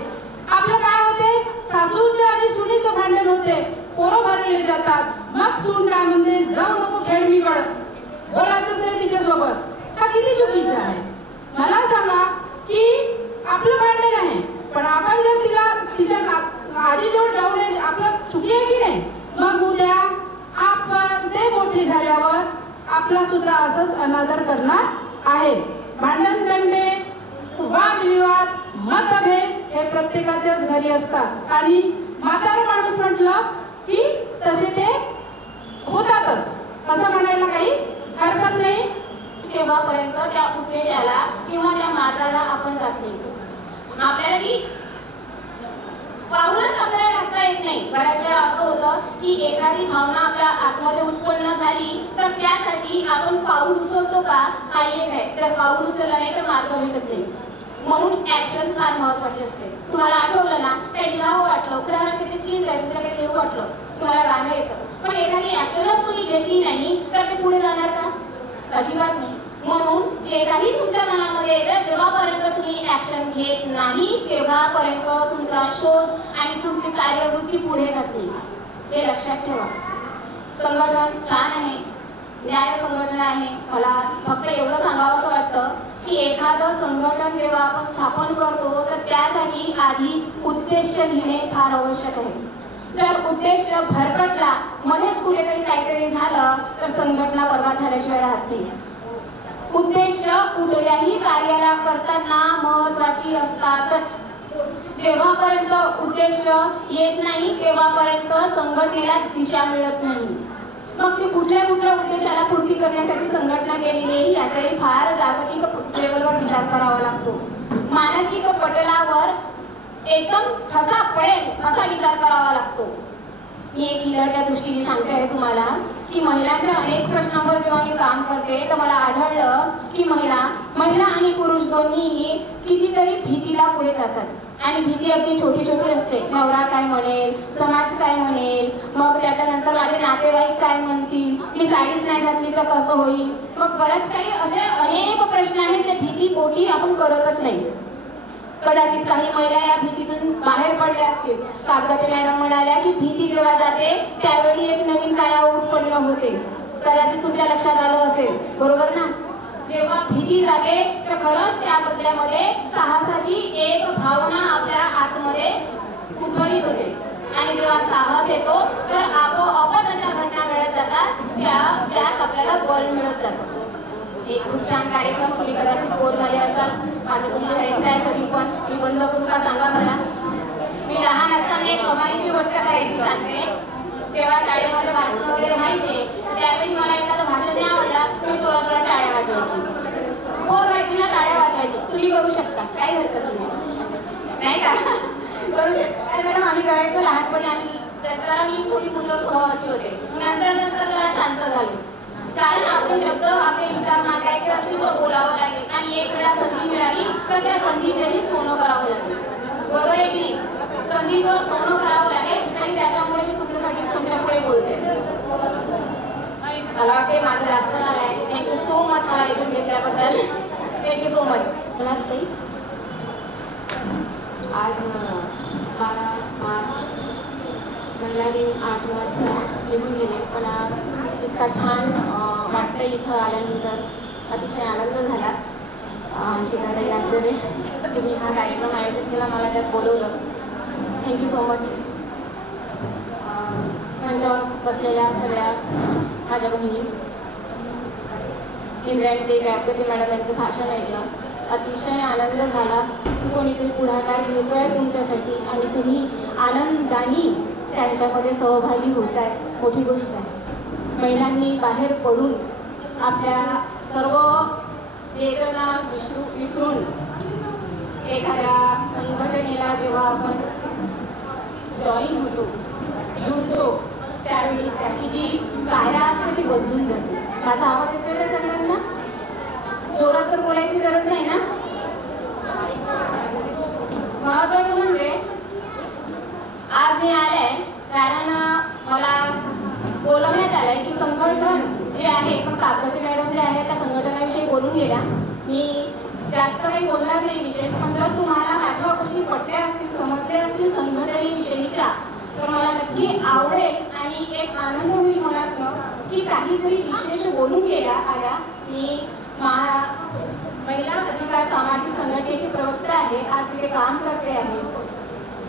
आपलं काय होते, सासूच्या आणि सुनेचं भांडण होते, पोरं भरले जातात. मग सून काय म्हणते, जाऊ नको खेळमीकड, बोलायचंच नाही तिच्यासोबत. हा किती चुकीचं आहे. मला सांगा की आपलं भांडण आहे, पण आपण जर तिच्या आजीजवळ जाऊ नये, आपलं चुकी आहे की नाही? मग उद्या आपण ते मोठे झाल्यावर आपला सुद्धा असंच अनादर करणार आहे. भांडण तंटे, वादविवाद, मतभेद हे प्रत्येकाच्याच घरी असतात आणि म्हातारा माणूस म्हटलं की तसे ते होतातच, असं म्हणायला काही हरकत नाही. तेव्हापर्यंत त्या उद्देशाला किंवा त्या मार्गाला आपण जात नाही. आपल्याला ती पाऊलच आपल्याला टाकता येत नाही. बऱ्याच वेळा असं होतं की एखादी भावना आपल्या आतमध्ये उत्पन्न झाली तर त्यासाठी आपण पाऊल उचलतो का, हा एक आहे. जर पाऊल उचलला नाही तर मार्ग भेटत नाही. म्हणून ऍक्शन फार महत्वाची असते. तुम्हाला आठवलं ना, काही लिहावं वाटलं, उदाहरण तिथे स्किल्स आहे, तुमच्याकडे लिहू वाटलं, तुम्हाला गाणं येतं, पण एखादी ऍक्शनच तुम्ही घेतली नाही तर ते पुढे जाणार का? अजिबात नाही. म्हणून जे काही तुमच्या मनामध्ये येतं, जेव्हापर्यंत तुम्ही ऍक्शन घेत नाही तेव्हापर्यंत तुमचा शोध आणि तुमची कार्यवृत्ती पुढे जात नाही. हे लक्षात ठेवा. संघटन छान आहे, न्याय संघटन आहे. मला फक्त एवढं सांगावंसं वाटतं की एखादं संघटन जेव्हा आपण स्थापन करतो तर त्यासाठी आधी उद्देश लिहिणे फार आवश्यक आहे. जर उद्देश भरकटला, मध्येच कुठेतरी काहीतरी झालं तर संघटना बर्बाद झाल्याशिवाय राहत नाही. उद्देश कुठल्याही कार्याला करताना महत्वाची असतातच. जेव्हापर्यंत उद्देश येत नाही तेव्हापर्यंत संघटनेला दिशा मिळत नाही. मग ती कुठल्या उद्देशाला पूर्ती करण्यासाठी संघटना केलेली आहे याचाही फार जागतिक लेवलवर विचार करावा लागतो. मानसिक पटलावर एकदम ठसा पडेल असा विचार करावा लागतो. मी एक हिलरच्या दृष्टीने सांगते आहे तुम्हाला की महिलांच्या अनेक प्रश्नांवर जेव्हा मी काम करते तर मला आढळलं की महिला आणि पुरुष दोन्हीही कितीतरी भीतीला पुढे जातात आणि भीती अगदी छोटी छोटी असते. नवरा काय म्हणेल, समाज काय म्हणेल, मग त्याच्यानंतर माझे नातेवाईक काय म्हणतील, मी साडीच नाही घातली तर कसं होईल. मग बऱ्याच काही असे अनेक प्रश्न आहेत जे भीती पोटी आपण करतच नाही. कदाचित काही महिला या भीतीतून बाहेर पडल्या असतील. कागदे मॅडम म्हणाल्या की भीती जेव्हा जाते त्यावेळी एक नवीन काया उत्पन्न होते. कदाचित तुमच्या लक्षात आलं असेल, बरोबर ना? जेव्हा भीती जाते तर खरंच त्या बदल्यामध्ये साहसाची एक भावना आपल्या आतमध्ये उद्भवित होते आणि जेव्हा साहस येतो तर आपोआपच अशा घटना घडत जातात ज्यात आपल्याला बळ मिळत जातं. एक खूप छान कार्यक्रम, तुम्ही कदाचित बोर झाले असाल, माझं तुम्हाला ऐकताय तरी पण मी बंद करू का सांगा मला. मी लहान असताना एक कमालीची गोष्ट करायची सांगते. जेव्हा शाळेमध्ये भाषण वगैरे थोडी मुलं स्वभावाची होते. नंतर जरा शांत झाले, कारण आपले शब्द आपले विचार मांडायचे असतील तर बोलावं लागेल आणि एक वेळा संधी मिळाली तर त्या संधीचेही सोनं करावं लागेल. बरोबर आहे की संधीचं सोनं करावं लागेल आणि त्याच्यामुळे मी तुझ्यासाठी तुमच्यापुढे बोलते. मला वाटते माझं जास्त झालं आहे. थँक्यू सो मच मला ऐकून घेतल्याबद्दल. Thank you so much. आज 12 मार्च महिला दिन 8 वाजता निघून गेले, पण आज इतका छान वाटतं इथं आल्यानंतर. अतिशय आनंद झाला. शिकायला यादवे तुम्ही हा कार्यक्रम आयोजित केला, मला त्यात बोलवलं. Thank you so much. मंचावर बसलेल्या सगळ्या माझ्या बहिणी, इंद्रायणी व्यापती मॅडम यांचं भाषण ऐकलं. अतिशय आनंद झाला. कोणीतरी पुढाकार घेतोय तुमच्यासाठी आणि तुम्ही आनंदाने त्यांच्यामध्ये सहभागी होताय, मोठी गोष्ट आहे. महिलांनी बाहेर पडून आपल्या सर्व वेदना विसरून एखाद्या संघटनेला जेव्हा आपण जॉईन होतो, जुळतो, त्यावेळी त्याची जी काया असते ती बदलून जाते. माझा आवाज येतोय का सगळ्यांना? जोरात तर बोलायची गरज नाही ना. महत्वाचं म्हणजे आज मी आले कारण मला बोलवण्यात आलंय की संघटन जे आहे, पण काकती मॅडम जे आहे त्या संघटनेविषयी बोलून गेल्या. मी जास्त काही बोलणार नाही. विशेष म्हणजे तुम्हाला माझ्या गोष्टी पटल्या असतील, समजल्या असतील संघटनेविषयीच्या, तर मला नक्की आवडेल आणि एक आनंद होईल मनातनं की काहीतरी विशेष बोलून गेल्या आल्या. मी महिला अधिकार सामाजिक संघटनेची प्रवक्ता आहे, आज तिथे काम करते आहे.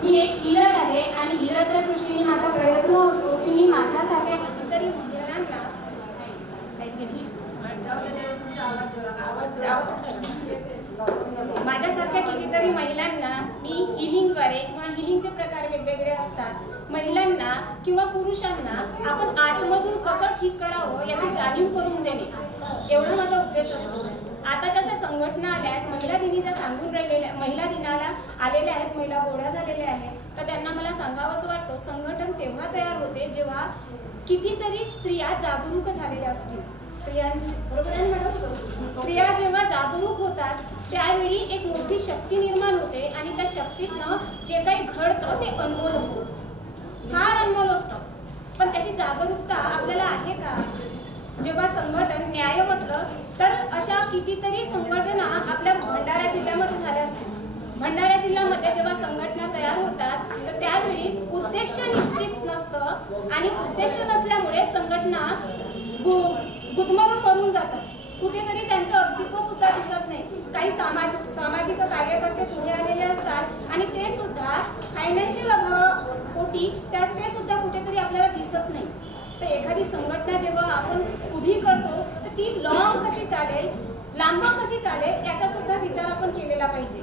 मी एक हिलर आहे आणि हिलरच्या दृष्टीने माझा प्रयत्न असतो की मी माझ्यासारख्या कितीतरी महिलांना मी हिलिंगद्वारे किंवा हिलिंगचे प्रकार वेगवेगळे असतात, महिलांना किंवा पुरुषांना आपण आतमधून कसं ठीक करावं याची जाणीव करून देणे, एवढा माझा उद्देश असतो. आता जशा संघटना आल्या आहेत, महिला दिनीच्या सांगून राहिलेल्या, महिला दिनाला आलेल्या आहेत, महिला गोळ्या झालेल्या आहेत, तर त्यांना मला सांगावंसं वाटतं, संघटन तेव्हा तयार होते जेव्हा कितीतरी स्त्रिया जागरूक झालेल्या असतील. स्त्रियांची बरोबर आहे मॅडम? स्त्रिया जेव्हा जागरूक होतात त्यावेळी एक मोठी शक्ती निर्माण होते आणि त्या शक्तीतनं जे काही घडतं ते अनमोल असतं, फार अनमोल असतं. पण त्याची जागरूकता आपल्याला आहे का? जेव्हा संघटन न्याय म्हटलं तर अशा कितीतरी संघटना आपल्या भंडारा जिल्ह्यामध्ये झाल्या असतील. भंडारा जिल्ह्यामध्ये जेव्हा संघटना तयार होतात तर त्यावेळी उद्देश निश्चित नसतं आणि उद्देश नसल्यामुळे संघटना गुदमरून मरून जातात. कुठेतरी त्यांचं अस्तित्व सुद्धा दिसत नाही. काही सामाजिक कार्यकर्ते पुढे आलेले असतात आणि ते सुद्धा फायनान्शियल अभावापोटी ते सुद्धा कुठेतरी आपल्याला दिसत नाही. तर एखादी संघटना जेव्हा आपण उभी करतो तर ती लॉंग कशी चालेल, लांब कशी चालेल याचा सुद्धा विचार आपण केलेला पाहिजे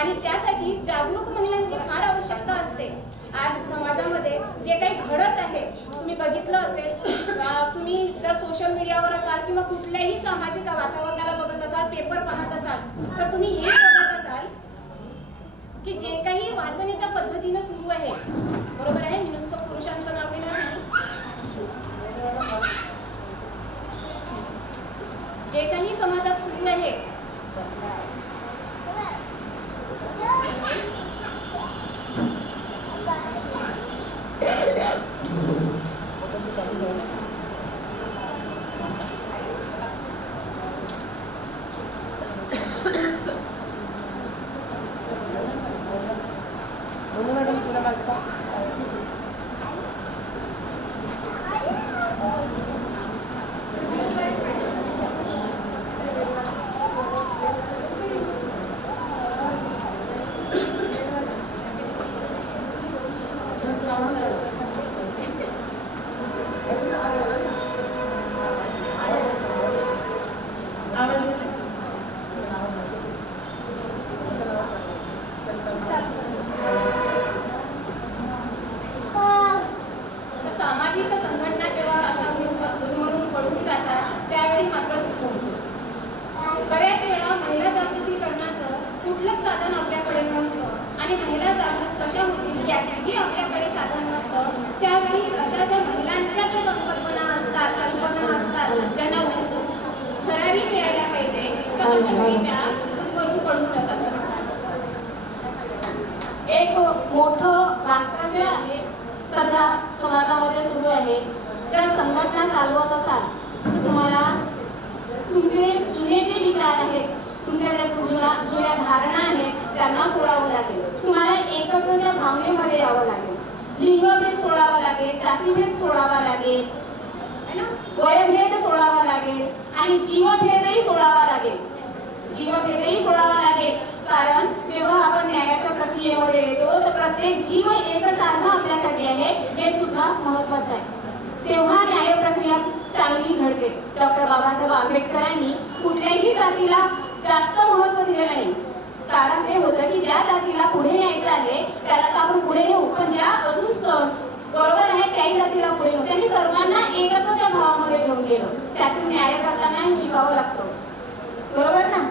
आणि त्यासाठी जागरूक महिलांची फार आवश्यकता असते. आज समाजामध्ये जे काही घडत आहे तुम्ही बघितलं असेल, तुम्ही जर सोशल मीडियावर असाल किंवा कुठल्याही सामाजिक वातावरणाला बघत असाल, पेपर पाहत असाल, तर तुम्ही हे बघत असाल की जे काही वासनेच्या पद्धतीनं सुरू आहे, बरोबर आहे, मी नुसतं पुरुषांचं नाव घेणार नाही, जे काही समाजात सुरू आहे अशा ज्यांना भरारी मिळायला पाहिजे तर अशा महिला दूरवरून पडून जातात. एक मोठं वास्तव्य आहे सध्या समाजामध्ये सुरू आहे. जर संघटना चालवत असाल तर तुम्हाला तुमचे जुने जे विचार आहेत, तुमच्या ज्या जुन्या धारणा आहेत त्यांना सोडावं लागेल. तुम्हाला एकत्वाच्या भावनेमध्ये यावं लागेल. लिंगभेद सोडावा लागेल, जातीभेद सोडावा लागेल, वयभेद सोडावा लागेल आणि जीवभेदही सोडावा लागेल. जीवभेदही सोडावा लागेल कारण जेव्हा आपण न्यायाच्या प्रक्रियेमध्ये येतो तर प्रत्येक जीव एकसारखा आपल्यासाठी आहे हे सुद्धा महत्वाचं आहे. तेव्हा न्याय प्रक्रिया चांगली घडते. डॉक्टर बाबासाहेब आंबेडकरांनी कुठल्याही जातीला जास्त महत्व दिलं नाही. कारण ते होतं की ज्या जातीला पुढे न्यायचं आहे त्याला तर आपण पुढे नेऊ, पण ज्या अजून बरोबर आहे त्याही जातीला पुढे नेऊ. त्यांनी सर्वांना एकत्वाच्या भावामध्ये घेऊन गेलं. त्यातून न्याय करताना शिकावं लागतं, बरोबर ना?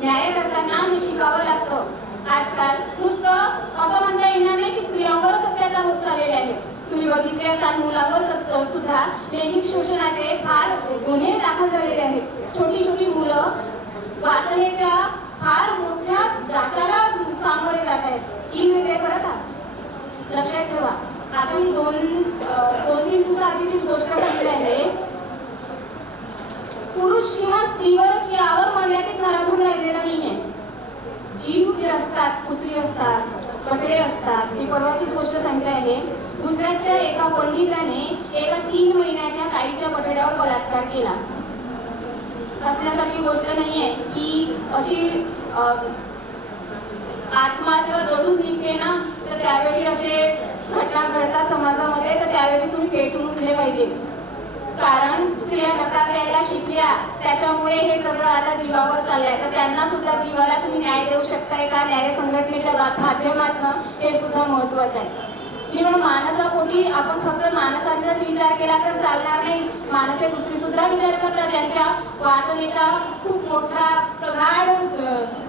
न्याय करताना शिकावं लागतं. आजकाल नुसतं असं म्हणता येणार नाही की स्त्रियांवरच अत्याचार होत चाललेले आहेत. तुम्ही बघितले असाल मुलांवर सुद्धा लैंगिक शोषणाचे फार गुन्हे दाखल झालेले आहेत. छोटी छोटी मुलं वासनेच्या फार मोठ्या जाचाला सामोरे जात आहेत. ही वेगळे खरं का? लक्षात ठेवा. आता मी दोन तीन दिवसाआधीची गोष्ट सांगते आहे. पुरुष किंवा स्त्रीवरच यावर मर्यादित नराधून राहिलेला नाहीये. जीव जे असतात, कुत्री असतात, बछडे असतात. मी परवाची गोष्ट सांगते आहे. गुजरातच्या एका पंडिताने एका 3 महिन्याच्या काळीच्या बछड्यावर बलात्कार केला. असण्यासारखी गोष्ट नाहीये की अशी आत्मा जेव्हा जडून निघते ना तर त्यावेळी असे घटना घडतात समाजामध्ये, तर त्यावेळी तुम्ही पेटून उठले पाहिजे. कारण स्त्रिया नकार द्यायला शिकल्या त्याच्यामुळे हे सगळं आता जीवावर चाललंय. तर त्यांना सुद्धा जीवाला तुम्ही न्याय देऊ शकताय का? न्याय संघटनेच्या माध्यमातून हे सुद्धा महत्वाचं आहे. म्हणून माणसापोटी आपण फक्त माणसांचाच विचार केला तर चालणार नाही. माणसे दुसरी सुद्धा विचार करतात. त्यांच्या वासनेचा खूप मोठा प्रगाढ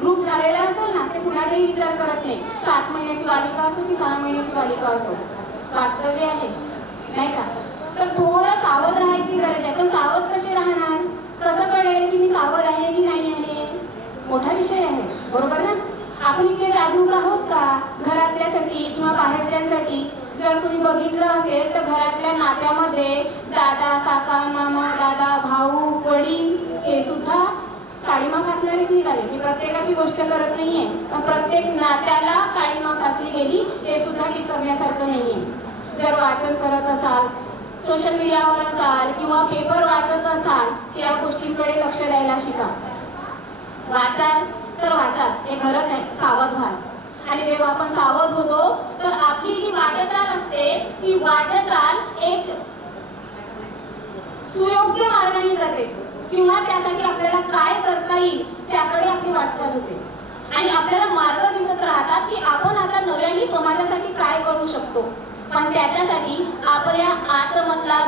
रूप झालेला असेल ना ते कुणाचाही विचार करत नाही. 7 महिन्याची बालिका असो की 6 महिन्याची बालिका असो, वास्तव्य आहे नाही का? तर थोडं सावध राहायची गरज आहे. पण सावध कसे राहणार? कसं कळेल की मी सावध आहे की नाही आहे? मोठा विषय आहे, बरोबर ना? आपण इथे जागरूक आहोत का घरातल्यासाठी किंवा बाहेरच्यांसाठी? जर तुम्ही बघितलं असेल तर घरातल्या नात्यामध्ये दादा, काका, मामा, दादा, भाऊ, वडील हे सुद्धा काळीमा फासणारेच निघाले. मी प्रत्येकाची गोष्ट करत नाहीये, पण प्रत्येक नात्याला काळीमा फासली गेली हे सुद्धा विसरण्यासारखं नाहीये. जर वाचन करत असाल, सोशल मीडियावर असाल किंवा पेपर वाचत असाल तर या गोष्टींकडे लक्ष द्यायला शिका. वाचाल तर वाचाल, हे खरंच आहे. सावध व्हा. आणि जेव्हा आपण सावध होतो तर आपली जी वाटचाल असते ती वाटचाल एक सुयोग्य मार्गाने जाते किंवा त्यासाठी आपल्याला काय करता येईल त्याकडे आपली वाटचाल होते. आणि आपल्याला मार्ग दिसत राहतात की आपण आता नव्याने समाजासाठी काय करू शकतो. पण त्याच्यासाठी आपल्या आतमधला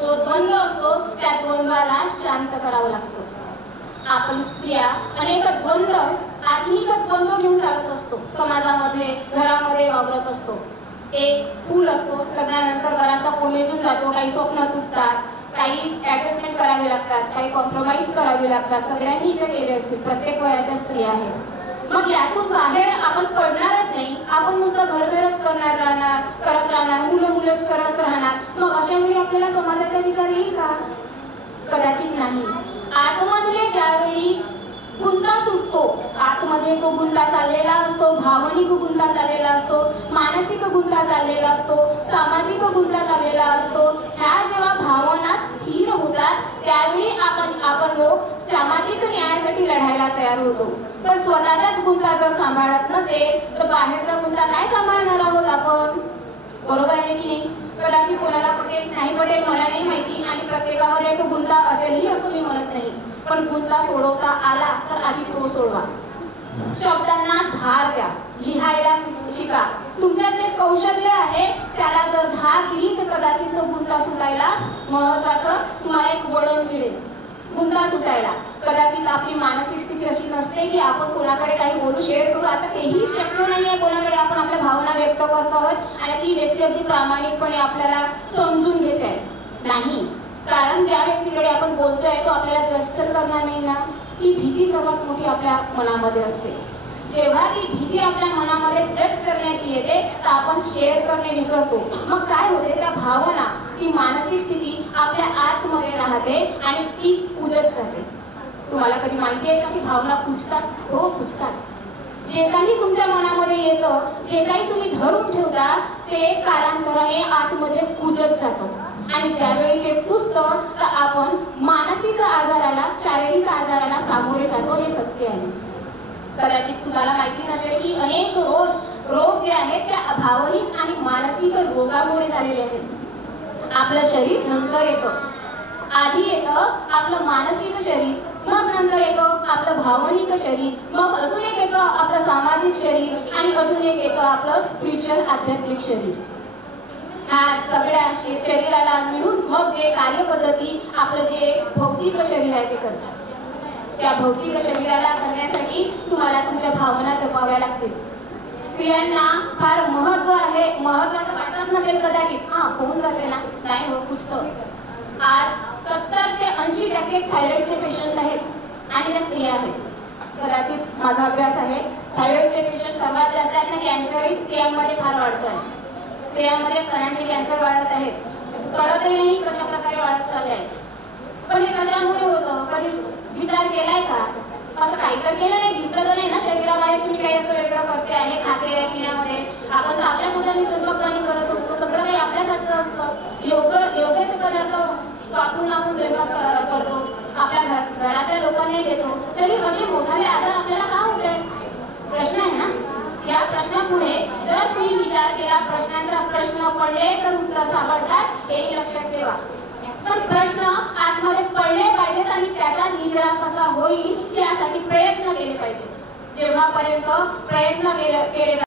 जो द्वंद्व असतो त्या द्वंद्वाला शांत करावं लागतं. आपण स्त्रिया अनेक द्वंद्व, आत्मिक द्वंद्व घेऊन चालत असतो. समाजामध्ये, घरामध्ये वावरत असतो. एक फूल असतो, लग्नानंतर बराचसा कोमेजून जातो. काही स्वप्न तुटतात, काही ऍडजस्टमेंट करावी लागतात, काही कॉम्प्रोमाइज करावी लागतात. सगळ्यांनी इथे केले असतील. प्रत्येक वयाच्या स्त्रिया आहेत. मग यातून बाहेर आपण पडणारच नाही. आपण नुसतं घरघरच करत राहणार, मुलंच करत राहणार. मग अशा वेळी आपल्याला समाजाचा विचार येईल का? कदाचित नाही. आतमधले ज्यावेळी गुंता सुटतो, आतमध्ये जो गुंता चाललेला असतो, भावनिक गुंता चाललेला असतो, मानसिक गुंता चाललेला असतो, सामाजिक गुंता चाललेला असतो, ह्या जेव्हा भावना स्थिर होतात त्यावेळी आपण लोक सामाजिक न्यायासाठी लढायला तयार होतो. पण स्वतःचाच गुंता जर सांभाळत नसेल तर बाहेरचा गुंता नाही सांभाळणार आहोत आपण. बरोबर आहे की नाही? कदाचित कोणाला पटेल, नाही पटेल, मला नाही माहिती. आणि प्रत्येकामध्ये तो गुंता असेलही असं मी म्हणत नाही. पण गुंता सोडवता आला तर आधी तो सोडवा. शब्दांना धार द्या, लिहायला शिका. तुमच्या जे कौशल्य आहे त्याला जर धार दिली तर कदाचित तो गुंता सुटायला महत्वाचं तुम्हाला एक वळण मिळेल. गुंता सुटायला कदाचित आपली मानसिक स्थिती अशी नसते की आपण कोणाकडे काही बोलू, शेअर करू. आता तेही शक्य नाहीये. कोणाकडे आपण आपल्या भावना व्यक्त करतो आहोत आणि ती व्यक्ती अगदी प्रामाणिकपणे आपल्याला समजून घेते नाही. कारण ज्या व्यक्तीकडे आपण बोलतोय तो आपल्याला जज तर करणार नाही ना, ही भीती सर्वात मोठी आपल्या मनामध्ये असते. जेव्हा ती भीती आपल्या मनामध्ये जज करण्याची येते तर आपण शेअर करणे विसरतो. मग काय होते, त्या भावना, ती मानसिक स्थिती आपल्या आतमध्ये राहते आणि ती कुजत जाते. तुम्हाला कधी माहिती आहे का की भावना कुजतात? हो, कुजतात. जे काही तुमच्या मनामध्ये येतं, जे काही तुम्ही धरून ठेवता ते कालांतराने आतमध्ये कुजत जातं आणि ज्यावेळी ते कुजतं तर आपण मानसिक आजाराला, शारीरिक आजाराला सामोरे जातो. हे सत्य आहे. कदाचित तुम्हाला माहिती नसेल की अनेक रोग जे आहेत त्या भावनिक आणि मानसिक रोगामुळे झालेले आहेत. आपलं शरीर नंतर येतं. आधी येतं आपलं मानसिक शरीर, मग नंतर येतं आपलं भावनिक शरीर, मग अजून एक येतं आपलं सामाजिक शरीर आणि अजून एक येतं आपलं स्पिरिच्युअल आध्यात्मिक शरीर. ह्या सगळ्या शरीराला मिळून मग जे कार्यपद्धती आपलं जे भौतिक शरीर आहे ते करतात. त्या भौतिक शरीराला करण्यासाठी तुम्हाला तुमच्या भावना जपाव्या लागतील. स्त्रियांना फार महत्व आहे, महत्वाचं वाटत नसेल कदाचित, होऊन जाते ना, नाही हो, पुसतं. आज 70 ते 80% थायरॉइडचे पेशंट आहेत आणि त्या स्त्रिया आहेत. कदाचित माझा अभ्यास आहे, थायरॉइडचे पेशंट सर्वात जास्त आहेत ना, कॅन्सरही स्त्रियांमध्ये फार वाढत आहे. स्त्रियांमध्ये स्तनांचे कॅन्सर वाढत आहेत. कळतही नाही कशा प्रकारे वाढत चालले आहे. पण हे कशामुळे होतं, कधी विचार केलाय का? असं काही तर केलं नाही, दिसलं तर नाही ना शरीराबाहेर तुम्ही काही असं वेगळं करते आहे खाते पिण्यामध्ये. आपण तर आपल्याच हाताने स्वयंपाक पाणी करत असतो, सगळं काही आपल्याच हातचं असतं. योग्य ते पदार्थ वापरून आपण स्वयंपाक करतो, आपल्या घरातल्या लोकांना देतो, तरी असे मोठाले आजार आपल्याला का होत आहेत? प्रश्न आहे ना. या प्रश्नापुढे जर तुम्ही विचार केला, प्रश्नांचा प्रश्न पडले तर उत्तर सापडतात, हेही लक्षात ठेवा. पण प्रश्न आतमध्ये पडले पाहिजेत आणि त्याचा निचरा कसा होईल यासाठी प्रयत्न केले पाहिजेत. जेव्हापर्यंत प्रयत्न केले